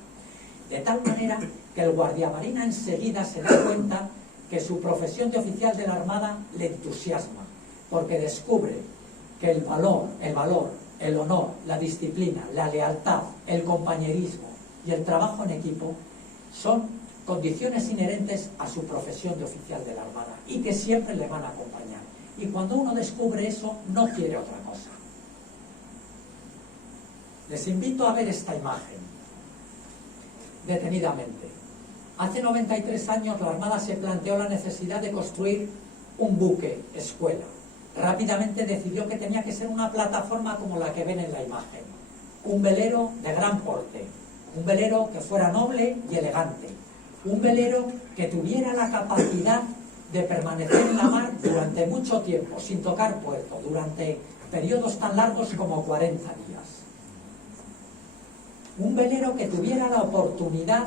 De tal manera que el guardiamarina enseguida se da cuenta que su profesión de oficial de la Armada le entusiasma, porque descubre que el valor, el honor, la disciplina, la lealtad, el compañerismo y el trabajo en equipo son condiciones inherentes a su profesión de oficial de la Armada y que siempre le van a acompañar. Y cuando uno descubre eso, no quiere otra cosa. Les invito a ver esta imagen detenidamente. Hace 93 años la Armada se planteó la necesidad de construir un buque escuela. Rápidamente decidió que tenía que ser una plataforma como la que ven en la imagen. Un velero de gran porte, un velero que fuera noble y elegante, un velero que tuviera la capacidad de permanecer en la mar durante mucho tiempo, sin tocar puerto, durante periodos tan largos como 40 días. Un velero que tuviera la oportunidad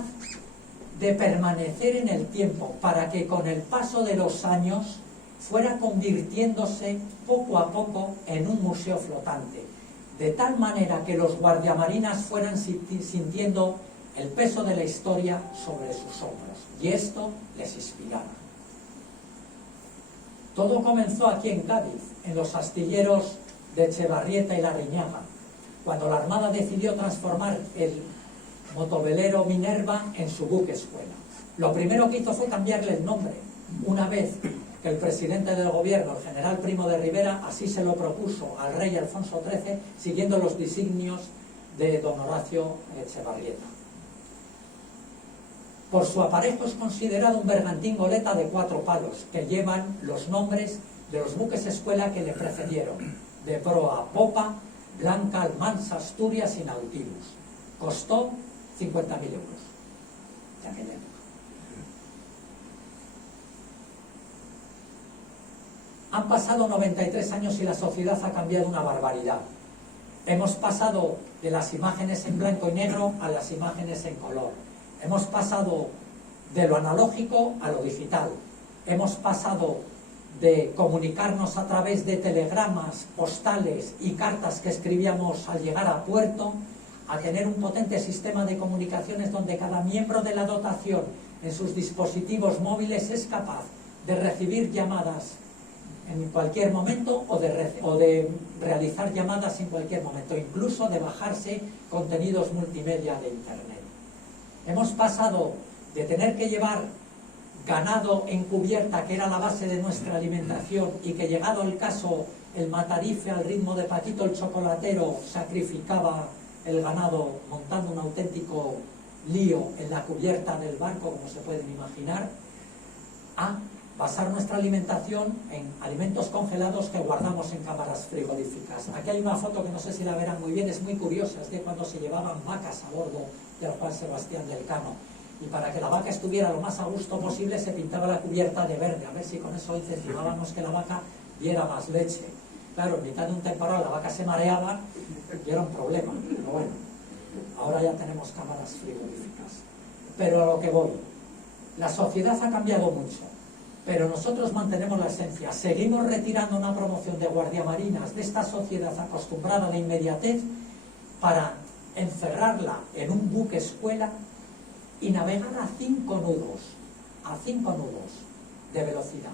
de permanecer en el tiempo, para que con el paso de los años fuera convirtiéndose poco a poco en un museo flotante, de tal manera que los guardiamarinas fueran sintiendo el peso de la historia sobre sus hombros, y esto les inspiraba. Todo comenzó aquí en Cádiz, en los astilleros de Echevarrieta y Larriñaga, cuando la Armada decidió transformar el motovelero Minerva en su buque escuela. Lo primero que hizo fue cambiarle el nombre, una vez que el presidente del gobierno, el general Primo de Rivera, así se lo propuso al rey Alfonso XIII, siguiendo los designios de don Horacio Echevarrieta. Por su aparejo es considerado un bergantín goleta de 4 palos, que llevan los nombres de los buques escuela que le precedieron, de proa, popa, Blanca, Almansa, Asturias y Nautilus. Costó 50.000 euros de aquella época. Han pasado 93 años y la sociedad ha cambiado una barbaridad. Hemos pasado de las imágenes en blanco y negro a las imágenes en color. Hemos pasado de lo analógico a lo digital. Hemos pasado de comunicarnos a través de telegramas, postales y cartas que escribíamos al llegar a puerto, a tener un potente sistema de comunicaciones donde cada miembro de la dotación en sus dispositivos móviles es capaz de recibir llamadas en cualquier momento o de realizar llamadas en cualquier momento, incluso de bajarse contenidos multimedia de Internet. Hemos pasado de tener que llevar ganado en cubierta, que era la base de nuestra alimentación, y que llegado el caso el matarife al ritmo de Paquito el chocolatero sacrificaba el ganado montando un auténtico lío en la cubierta del barco, como se pueden imaginar, a basar nuestra alimentación en alimentos congelados que guardamos en cámaras frigoríficas. Aquí hay una foto que no sé si la verán muy bien, es muy curiosa, es de cuando se llevaban vacas a bordo del Juan Sebastián del Cano, y para que la vaca estuviera lo más a gusto posible se pintaba la cubierta de verde, a ver si con eso incentivábamos que la vaca diera más leche. Claro, en mitad de un temporal la vaca se mareaba y era un problema, pero bueno, ahora ya tenemos cámaras frigoríficas. Pero a lo que voy, la sociedad ha cambiado mucho, pero nosotros mantenemos la esencia. Seguimos retirando una promoción de guardiamarinas de esta sociedad acostumbrada a la inmediatez para encerrarla en un buque escuela y navegar a 5 nudos de velocidad,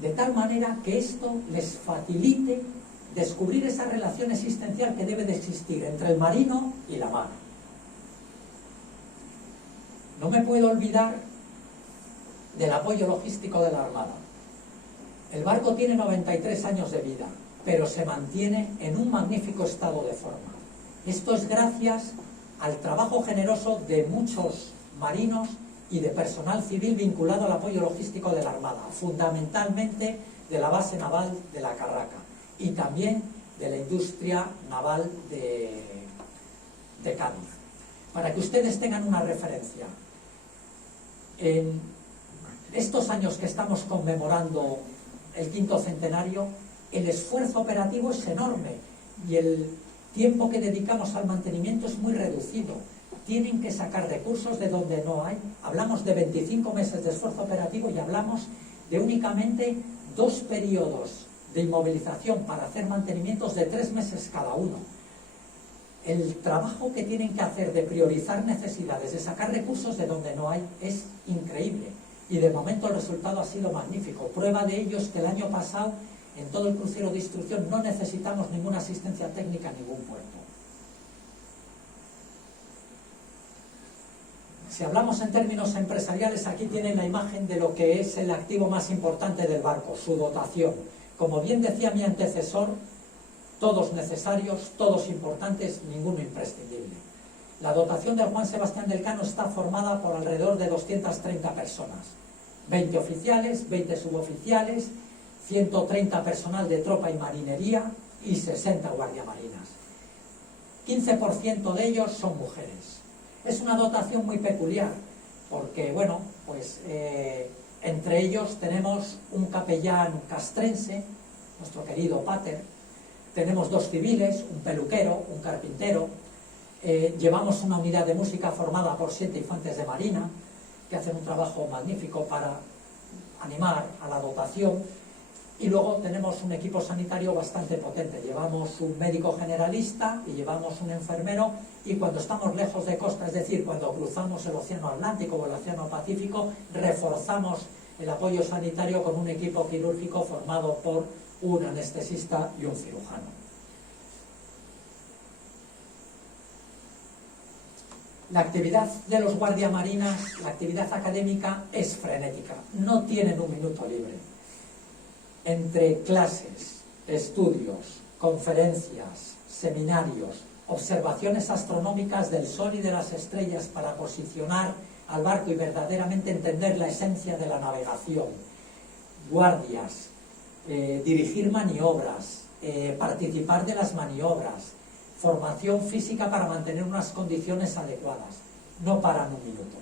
de tal manera que esto les facilite descubrir esa relación existencial que debe de existir entre el marino y la mar. No me puedo olvidar del apoyo logístico de la Armada. El barco tiene 93 años de vida, pero se mantiene en un magnífico estado de forma. Esto es gracias al trabajo generoso de muchos marinos y de personal civil vinculado al apoyo logístico de la Armada, fundamentalmente de la base naval de La Carraca y también de la industria naval de Cádiz. Para que ustedes tengan una referencia, en estos años que estamos conmemorando el 5º centenario, el esfuerzo operativo es enorme y el tiempo que dedicamos al mantenimiento es muy reducido. Tienen que sacar recursos de donde no hay. Hablamos de 25 meses de esfuerzo operativo y hablamos de únicamente 2 periodos de inmovilización para hacer mantenimientos de 3 meses cada uno. El trabajo que tienen que hacer de priorizar necesidades, de sacar recursos de donde no hay, es increíble. Y de momento el resultado ha sido magnífico. Prueba de ello es que el año pasado, en todo el crucero de instrucción, no necesitamos ninguna asistencia técnica a ningún puerto. Si hablamos en términos empresariales, aquí tienen la imagen de lo que es el activo más importante del barco, su dotación. Como bien decía mi antecesor, todos necesarios, todos importantes, ninguno imprescindible. La dotación del Juan Sebastián del Cano está formada por alrededor de 230 personas. 20 oficiales, 20 suboficiales, 130 personal de tropa y marinería y 60 guardiamarinas. 15% de ellos son mujeres. Es una dotación muy peculiar, porque, bueno, pues entre ellos tenemos un capellán castrense, nuestro querido Pater, tenemos 2 civiles, un peluquero, un carpintero, llevamos una unidad de música formada por 7 infantes de marina, que hacen un trabajo magnífico para animar a la dotación, y luego tenemos un equipo sanitario bastante potente. Llevamos un médico generalista y llevamos un enfermero, y cuando estamos lejos de costa, es decir, cuando cruzamos el Océano Atlántico o el Océano Pacífico, reforzamos el apoyo sanitario con un equipo quirúrgico formado por un anestesista y un cirujano. La actividad de los guardiamarinas, la actividad académica, es frenética. No tienen un minuto libre. Entre clases, estudios, conferencias, seminarios, observaciones astronómicas del Sol y de las estrellas para posicionar al barco y verdaderamente entender la esencia de la navegación, guardias, dirigir maniobras, participar de las maniobras, formación física para mantener unas condiciones adecuadas. No paran un minuto.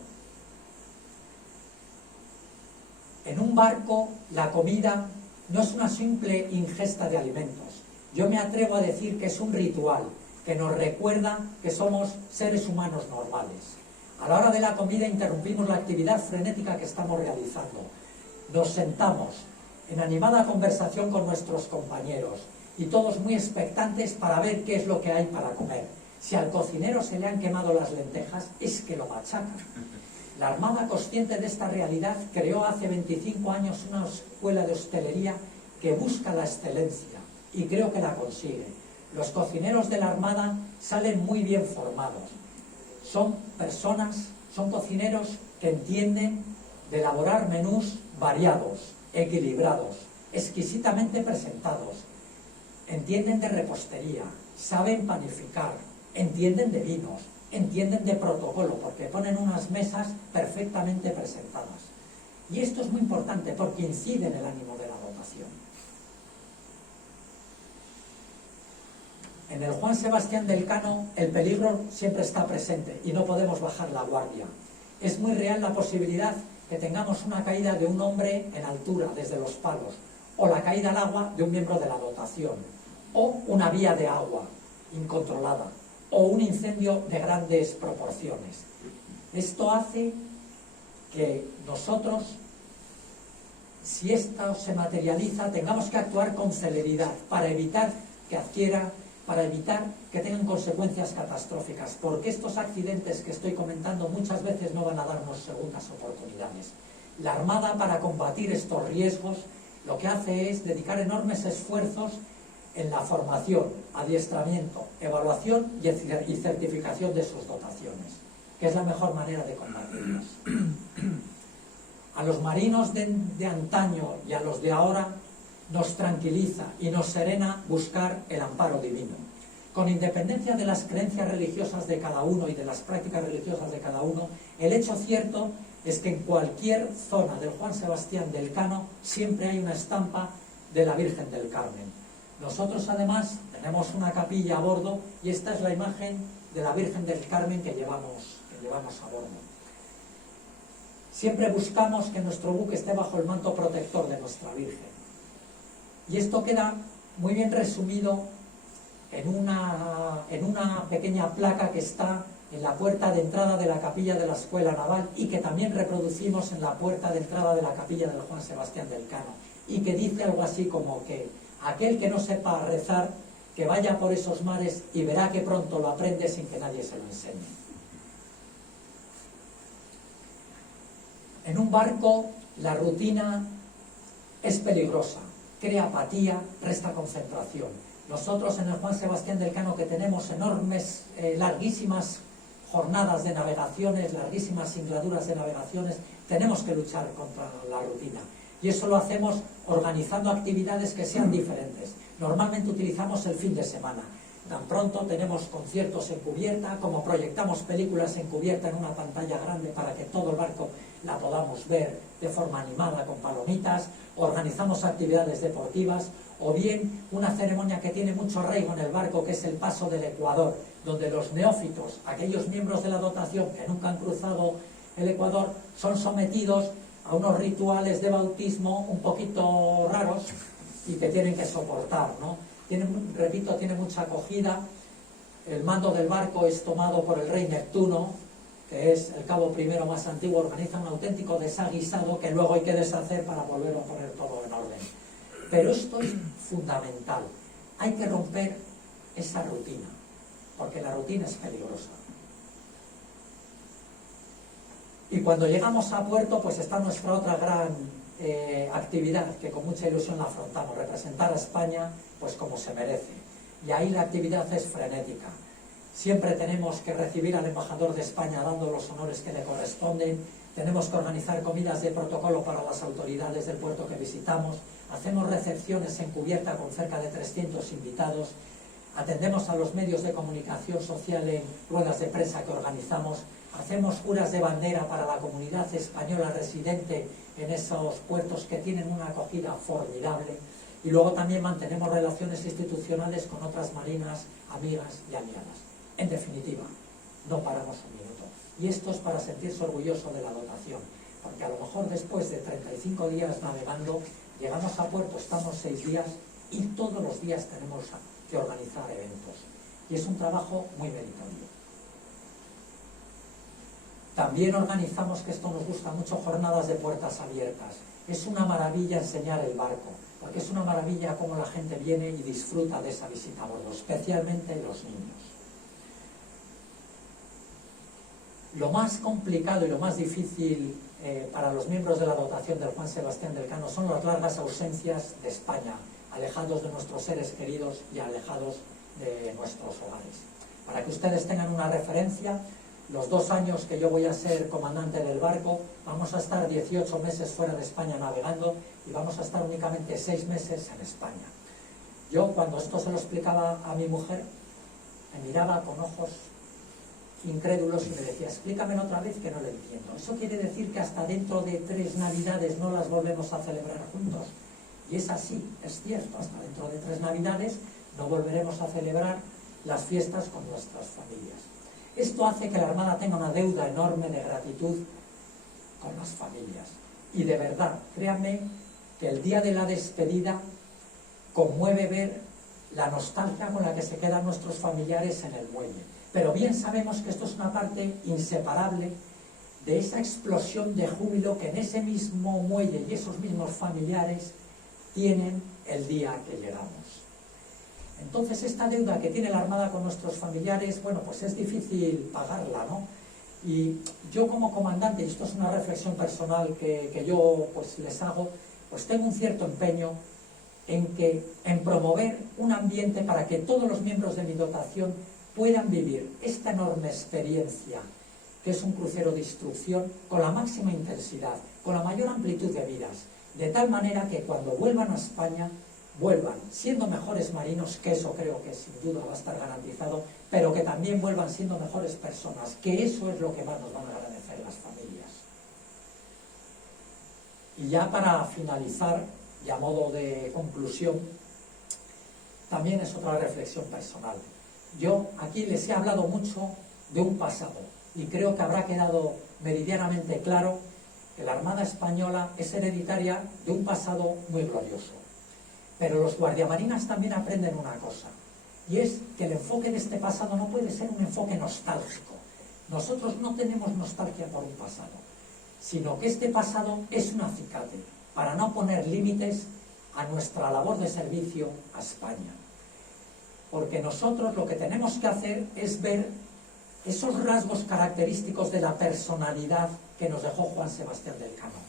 En un barco, la comida no es una simple ingesta de alimentos. Yo me atrevo a decir que es un ritual que nos recuerda que somos seres humanos normales. A la hora de la comida interrumpimos la actividad frenética que estamos realizando. Nos sentamos en animada conversación con nuestros compañeros y todos muy expectantes para ver qué es lo que hay para comer. Si al cocinero se le han quemado las lentejas, es que lo machacan. La Armada, consciente de esta realidad, creó hace 25 años una escuela de hostelería que busca la excelencia y creo que la consigue. Los cocineros de la Armada salen muy bien formados. Son personas, son cocineros que entienden de elaborar menús variados, equilibrados, exquisitamente presentados. Entienden de repostería, saben panificar, entienden de vinos, entienden de protocolo, porque ponen unas mesas perfectamente presentadas. Y esto es muy importante porque incide en el ánimo de la dotación. En el Juan Sebastián del Cano el peligro siempre está presente y no podemos bajar la guardia. Es muy real la posibilidad que tengamos una caída de un hombre en altura desde los palos, o la caída al agua de un miembro de la dotación, o una vía de agua incontrolada, o un incendio de grandes proporciones. Esto hace que nosotros, si esto se materializa, tengamos que actuar con celeridad para evitar que adquiera para evitar que tengan consecuencias catastróficas, porque estos accidentes que estoy comentando muchas veces no van a darnos segundas oportunidades. La Armada, para combatir estos riesgos, lo que hace es dedicar enormes esfuerzos en la formación, adiestramiento, evaluación y certificación de sus dotaciones, que es la mejor manera de combatirlas. A los marinos de antaño y a los de ahora nos tranquiliza y nos serena buscar el amparo divino. Con independencia de las creencias religiosas de cada uno y de las prácticas religiosas de cada uno, el hecho cierto es que en cualquier zona del Juan Sebastián del Cano siempre hay una estampa de la Virgen del Carmen. Nosotros además tenemos una capilla a bordo y esta es la imagen de la Virgen del Carmen que llevamos a bordo. Siempre buscamos que nuestro buque esté bajo el manto protector de nuestra Virgen. Y esto queda muy bien resumido en una pequeña placa que está en la puerta de entrada de la capilla de la Escuela Naval y que también reproducimos en la puerta de entrada de la capilla del Juan Sebastián del Cano, y que dice algo así como que aquel que no sepa rezar, que vaya por esos mares y verá que pronto lo aprende sin que nadie se lo enseñe. En un barco la rutina es peligrosa, crea apatía, resta concentración. Nosotros en el Juan Sebastián del Cano, que tenemos enormes, larguísimas jornadas de navegaciones, larguísimas singladuras de navegaciones, tenemos que luchar contra la rutina. Y eso lo hacemos organizando actividades que sean diferentes. Normalmente utilizamos el fin de semana. Tan pronto tenemos conciertos en cubierta, como proyectamos películas en cubierta en una pantalla grande para que todo el barco la podamos ver de forma animada con palomitas, organizamos actividades deportivas, o bien una ceremonia que tiene mucho arraigo en el barco, que es el paso del Ecuador, donde los neófitos, aquellos miembros de la dotación que nunca han cruzado el Ecuador, son sometidos a unos rituales de bautismo un poquito raros y que tienen que soportar, ¿no? Repito, tiene mucha acogida. El mando del barco es tomado por el rey Neptuno, que es el cabo primero más antiguo. Organiza un auténtico desaguisado que luego hay que deshacer para volver a poner todo en orden. Pero esto es fundamental. Hay que romper esa rutina, porque la rutina es peligrosa. Y cuando llegamos a puerto, pues está nuestra otra gran actividad, que con mucha ilusión la afrontamos, representar a España pues como se merece. Y ahí la actividad es frenética. Siempre tenemos que recibir al embajador de España dando los honores que le corresponden, tenemos que organizar comidas de protocolo para las autoridades del puerto que visitamos, hacemos recepciones en cubierta con cerca de 300 invitados, atendemos a los medios de comunicación social en ruedas de prensa que organizamos, hacemos juras de bandera para la comunidad española residente en esos puertos que tienen una acogida formidable, y luego también mantenemos relaciones institucionales con otras marinas amigas y aliadas. En definitiva, no paramos un minuto. Y esto es para sentirse orgulloso de la dotación, porque a lo mejor después de 35 días navegando, llegamos a puerto, estamos 6 días y todos los días tenemos que organizar eventos. Y es un trabajo muy meritorio. También organizamos, que esto nos gusta mucho, jornadas de puertas abiertas. Es una maravilla enseñar el barco, porque es una maravilla cómo la gente viene y disfruta de esa visita a bordo, especialmente los niños. Lo más complicado y lo más difícil para los miembros de la dotación del Juan Sebastián del Cano son las largas ausencias de España, alejados de nuestros seres queridos y alejados de nuestros hogares. Para que ustedes tengan una referencia, los 2 años que yo voy a ser comandante del barco, vamos a estar 18 meses fuera de España navegando y vamos a estar únicamente 6 meses en España. Yo, cuando esto se lo explicaba a mi mujer, me miraba con ojos incrédulos y me decía: explícamelo otra vez, que no lo entiendo. ¿Eso quiere decir que hasta dentro de 3 Navidades no las volvemos a celebrar juntos? Y es así, es cierto, hasta dentro de 3 Navidades no volveremos a celebrar las fiestas con nuestras familias. Esto hace que la Armada tenga una deuda enorme de gratitud con las familias. Y de verdad, créanme que el día de la despedida conmueve ver la nostalgia con la que se quedan nuestros familiares en el muelle. Pero bien sabemos que esto es una parte inseparable de esa explosión de júbilo que en ese mismo muelle y esos mismos familiares tienen el día que llegamos. Entonces esta deuda que tiene la Armada con nuestros familiares, bueno, pues es difícil pagarla, ¿no? Y yo como comandante, y esto es una reflexión personal que yo pues les hago, pues tengo un cierto empeño en promover un ambiente para que todos los miembros de mi dotación puedan vivir esta enorme experiencia que es un crucero de instrucción con la máxima intensidad, con la mayor amplitud de vidas, de tal manera que cuando vuelvan a España vuelvan siendo mejores marinos, que eso creo que sin duda va a estar garantizado, pero que también vuelvan siendo mejores personas, que eso es lo que más nos van a agradecer las familias. Y ya para finalizar, y a modo de conclusión, también es otra reflexión personal. Yo aquí les he hablado mucho de un pasado, y creo que habrá quedado meridianamente claro que la Armada Española es hereditaria de un pasado muy glorioso. Pero los guardiamarinas también aprenden una cosa, y es que el enfoque de este pasado no puede ser un enfoque nostálgico. Nosotros no tenemos nostalgia por un pasado, sino que este pasado es un acicate para no poner límites a nuestra labor de servicio a España. Porque nosotros lo que tenemos que hacer es ver esos rasgos característicos de la personalidad que nos dejó Juan Sebastián del Cano.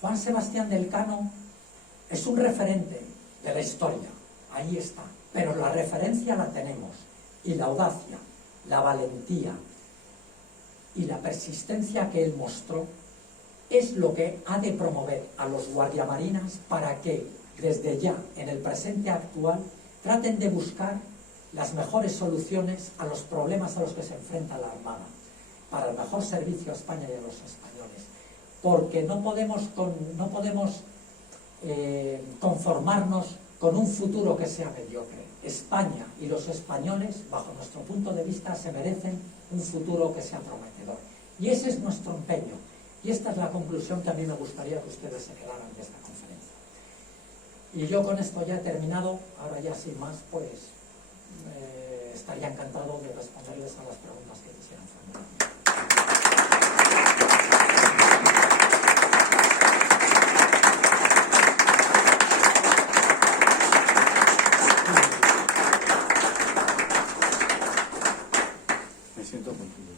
Juan Sebastián del Cano es un referente de la historia, ahí está, pero la referencia la tenemos, y la audacia, la valentía y la persistencia que él mostró es lo que ha de promover a los guardiamarinas para que desde ya, en el presente actual, traten de buscar las mejores soluciones a los problemas a los que se enfrenta la Armada, para el mejor servicio a España y a los españoles, porque no podemos conformarnos con un futuro que sea mediocre. España y los españoles, bajo nuestro punto de vista, se merecen un futuro que sea prometedor. Y ese es nuestro empeño. Y esta es la conclusión que a mí me gustaría que ustedes se quedaran de esta conferencia. Y yo con esto ya he terminado. Ahora ya sin más, pues estaría encantado de responderles a las preguntas que quisieran formular.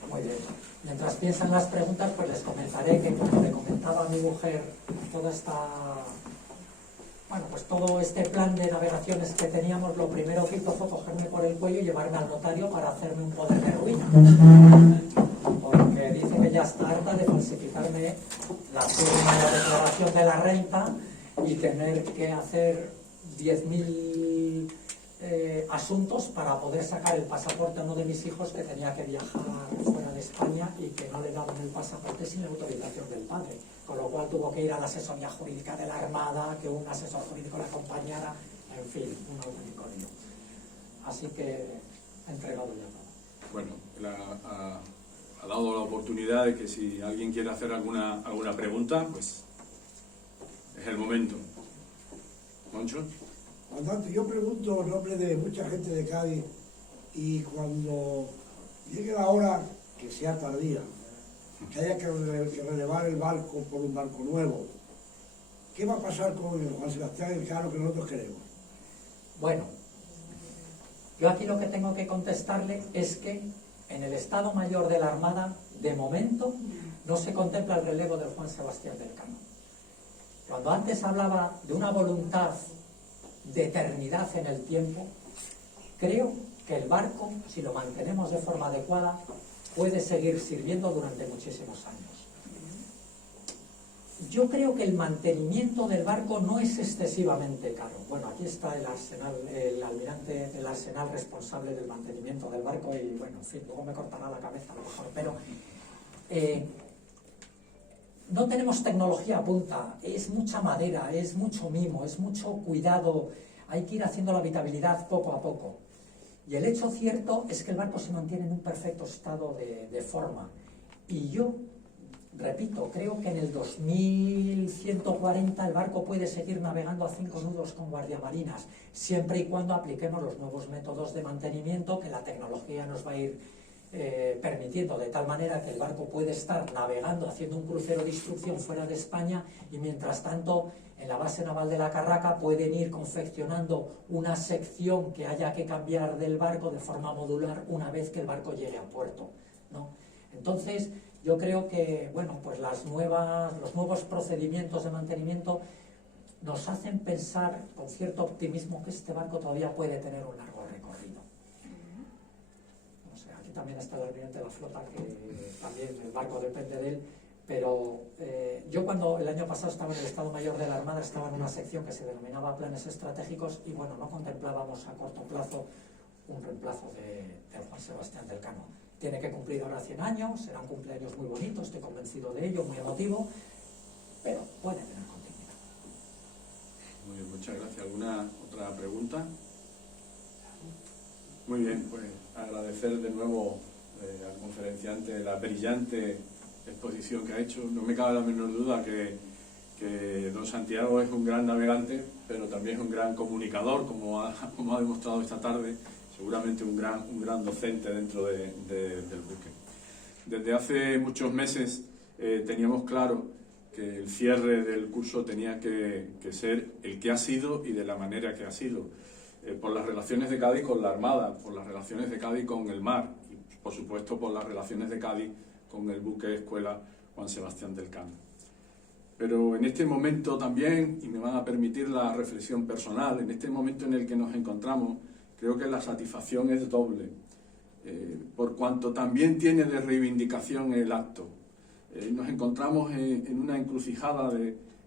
Muy bien. Mientras piensan las preguntas, pues les comentaré que, como le comentaba a mi mujer, todo este plan de navegaciones que teníamos, lo primero que hizo fue cogerme por el cuello y llevarme al notario para hacerme un poder de ruina. Porque dice que ya está harta de falsificarme la firma y la declaración de la renta y tener que hacer 10.000 asuntos para poder sacar el pasaporte a uno de mis hijos que tenía que viajar fuera de España y que no le daban el pasaporte sin la autorización del padre, con lo cual tuvo que ir a la asesoría jurídica de la Armada, que un asesor jurídico la acompañara, en fin, un auténtico lío. Así que he entregado ya todo. Bueno, ha dado la oportunidad de que si alguien quiere hacer alguna pregunta, pues es el momento. ¿Moncho? Comandante, yo pregunto en nombre de mucha gente de Cádiz, y cuando llegue la hora, que sea tardía, que haya que relevar el barco por un barco nuevo, ¿qué va a pasar con el Juan Sebastián Elcano que nosotros queremos? Bueno, yo aquí lo que tengo que contestarle es que en el Estado Mayor de la Armada, de momento, no se contempla el relevo del Juan Sebastián del Cano. Cuando antes hablaba de una voluntad de eternidad en el tiempo, creo que el barco, si lo mantenemos de forma adecuada, puede seguir sirviendo durante muchísimos años. Yo creo que el mantenimiento del barco no es excesivamente caro. Bueno, aquí está el almirante del Arsenal responsable del mantenimiento del barco y, bueno, en fin, luego me cortará la cabeza a lo mejor, pero no tenemos tecnología a punta, es mucha madera, es mucho mimo, es mucho cuidado, hay que ir haciendo la habitabilidad poco a poco. Y el hecho cierto es que el barco se mantiene en un perfecto estado de forma. Y yo, repito, creo que en el 2140 el barco puede seguir navegando a 5 nudos con guardiamarinas, siempre y cuando apliquemos los nuevos métodos de mantenimiento que la tecnología nos va a ir permitiendo de tal manera que el barco puede estar navegando, haciendo un crucero de instrucción fuera de España, y mientras tanto en la base naval de La Carraca pueden ir confeccionando una sección que haya que cambiar del barco de forma modular una vez que el barco llegue a puerto, ¿no? Entonces yo creo que, bueno, pues los nuevos procedimientos de mantenimiento nos hacen pensar con cierto optimismo que este barco todavía puede tener un largo recorrido. O sea, aquí también está el almirante de la flota, que también el barco depende de él, pero yo cuando el año pasado estaba en el Estado Mayor de la Armada, estaba en una sección que se denominaba planes estratégicos, y bueno, no contemplábamos a corto plazo un reemplazo del Juan Sebastián del Cano. Tiene que cumplir ahora 100 años, será un cumpleaños muy bonito, estoy convencido de ello, muy emotivo, pero puede tener continuidad. Muy bien, muchas gracias. ¿Alguna otra pregunta? Muy bien, pues agradecer de nuevo al conferenciante la brillante exposición que ha hecho. No me cabe la menor duda que don Santiago es un gran navegante, pero también es un gran comunicador, como ha demostrado esta tarde, seguramente un gran docente dentro del buque. Desde hace muchos meses teníamos claro que el cierre del curso tenía que ser el que ha sido y de la manera que ha sido, por las relaciones de Cádiz con la Armada, por las relaciones de Cádiz con el mar y, por supuesto, por las relaciones de Cádiz con el buque escuela Juan Sebastián del Cano. Pero en este momento también, y me van a permitir la reflexión personal, en este momento en el que nos encontramos, creo que la satisfacción es doble, por cuanto también tiene de reivindicación el acto. Nos encontramos en una encrucijada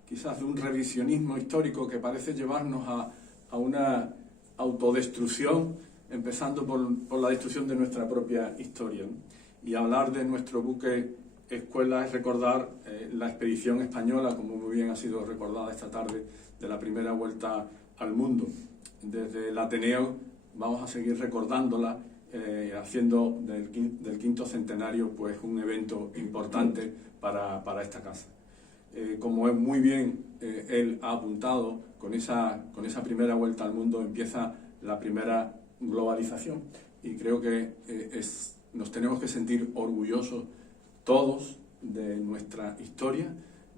quizás de un revisionismo histórico que parece llevarnos a una autodestrucción, empezando por la destrucción de nuestra propia historia, ¿no? Y hablar de nuestro buque escuela es recordar la expedición española, como muy bien ha sido recordada esta tarde, de la primera vuelta al mundo. Desde el Ateneo vamos a seguir recordándola, haciendo del quinto centenario pues un evento importante para esta casa. Como es muy bien él ha apuntado, con esa primera vuelta al mundo empieza la primera globalización, y creo que nos tenemos que sentir orgullosos todos de nuestra historia,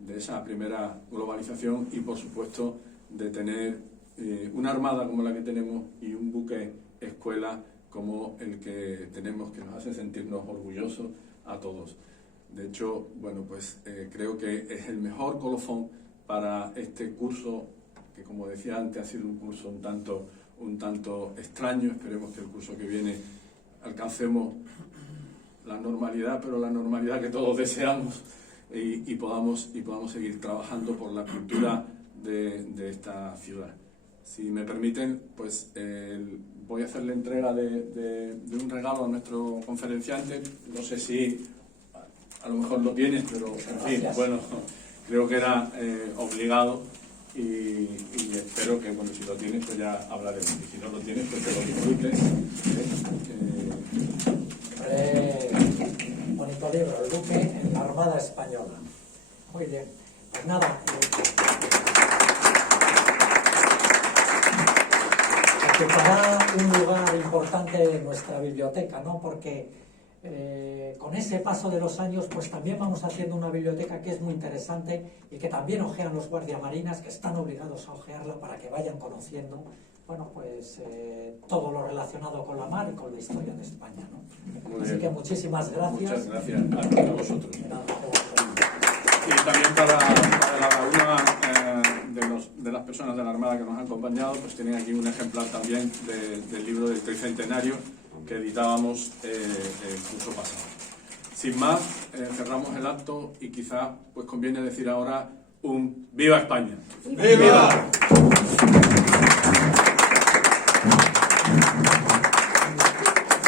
de esa primera globalización, y por supuesto de tener una armada como la que tenemos y un buque escuela como el que tenemos, que nos hace sentirnos orgullosos a todos. De hecho, bueno, pues creo que es el mejor colofón para este curso, que como decía antes ha sido un curso un tanto extraño. Esperemos que el curso que viene alcancemos la normalidad, pero la normalidad que todos deseamos, y podamos seguir trabajando por la cultura de esta ciudad. Si me permiten, pues voy a hacer la entrega de un regalo a nuestro conferenciante. No sé si a lo mejor lo tienes, pero en fin, bueno, creo que era obligado, y espero que, bueno, si lo tienes pues ya hablaremos, y si no lo tienes pues que lo disfrutes. Bonito libro, el buque en la Armada Española. Muy bien, pues nada, ocupará un lugar importante en nuestra biblioteca, ¿no? Porque con ese paso de los años pues también vamos haciendo una biblioteca que es muy interesante y que también ojean los guardiamarinas, que están obligados a ojearla para que vayan conociendo, bueno, pues todo lo relacionado con la mar y con la historia de España, ¿no? Así que muchísimas gracias. Muchas gracias a vosotros. Y también para una de las personas de la Armada que nos han acompañado, pues tienen aquí un ejemplar también del libro del Tricentenario que editábamos el curso pasado. Sin más, cerramos el acto, y quizá pues conviene decir ahora un ¡Viva España! ¡Viva!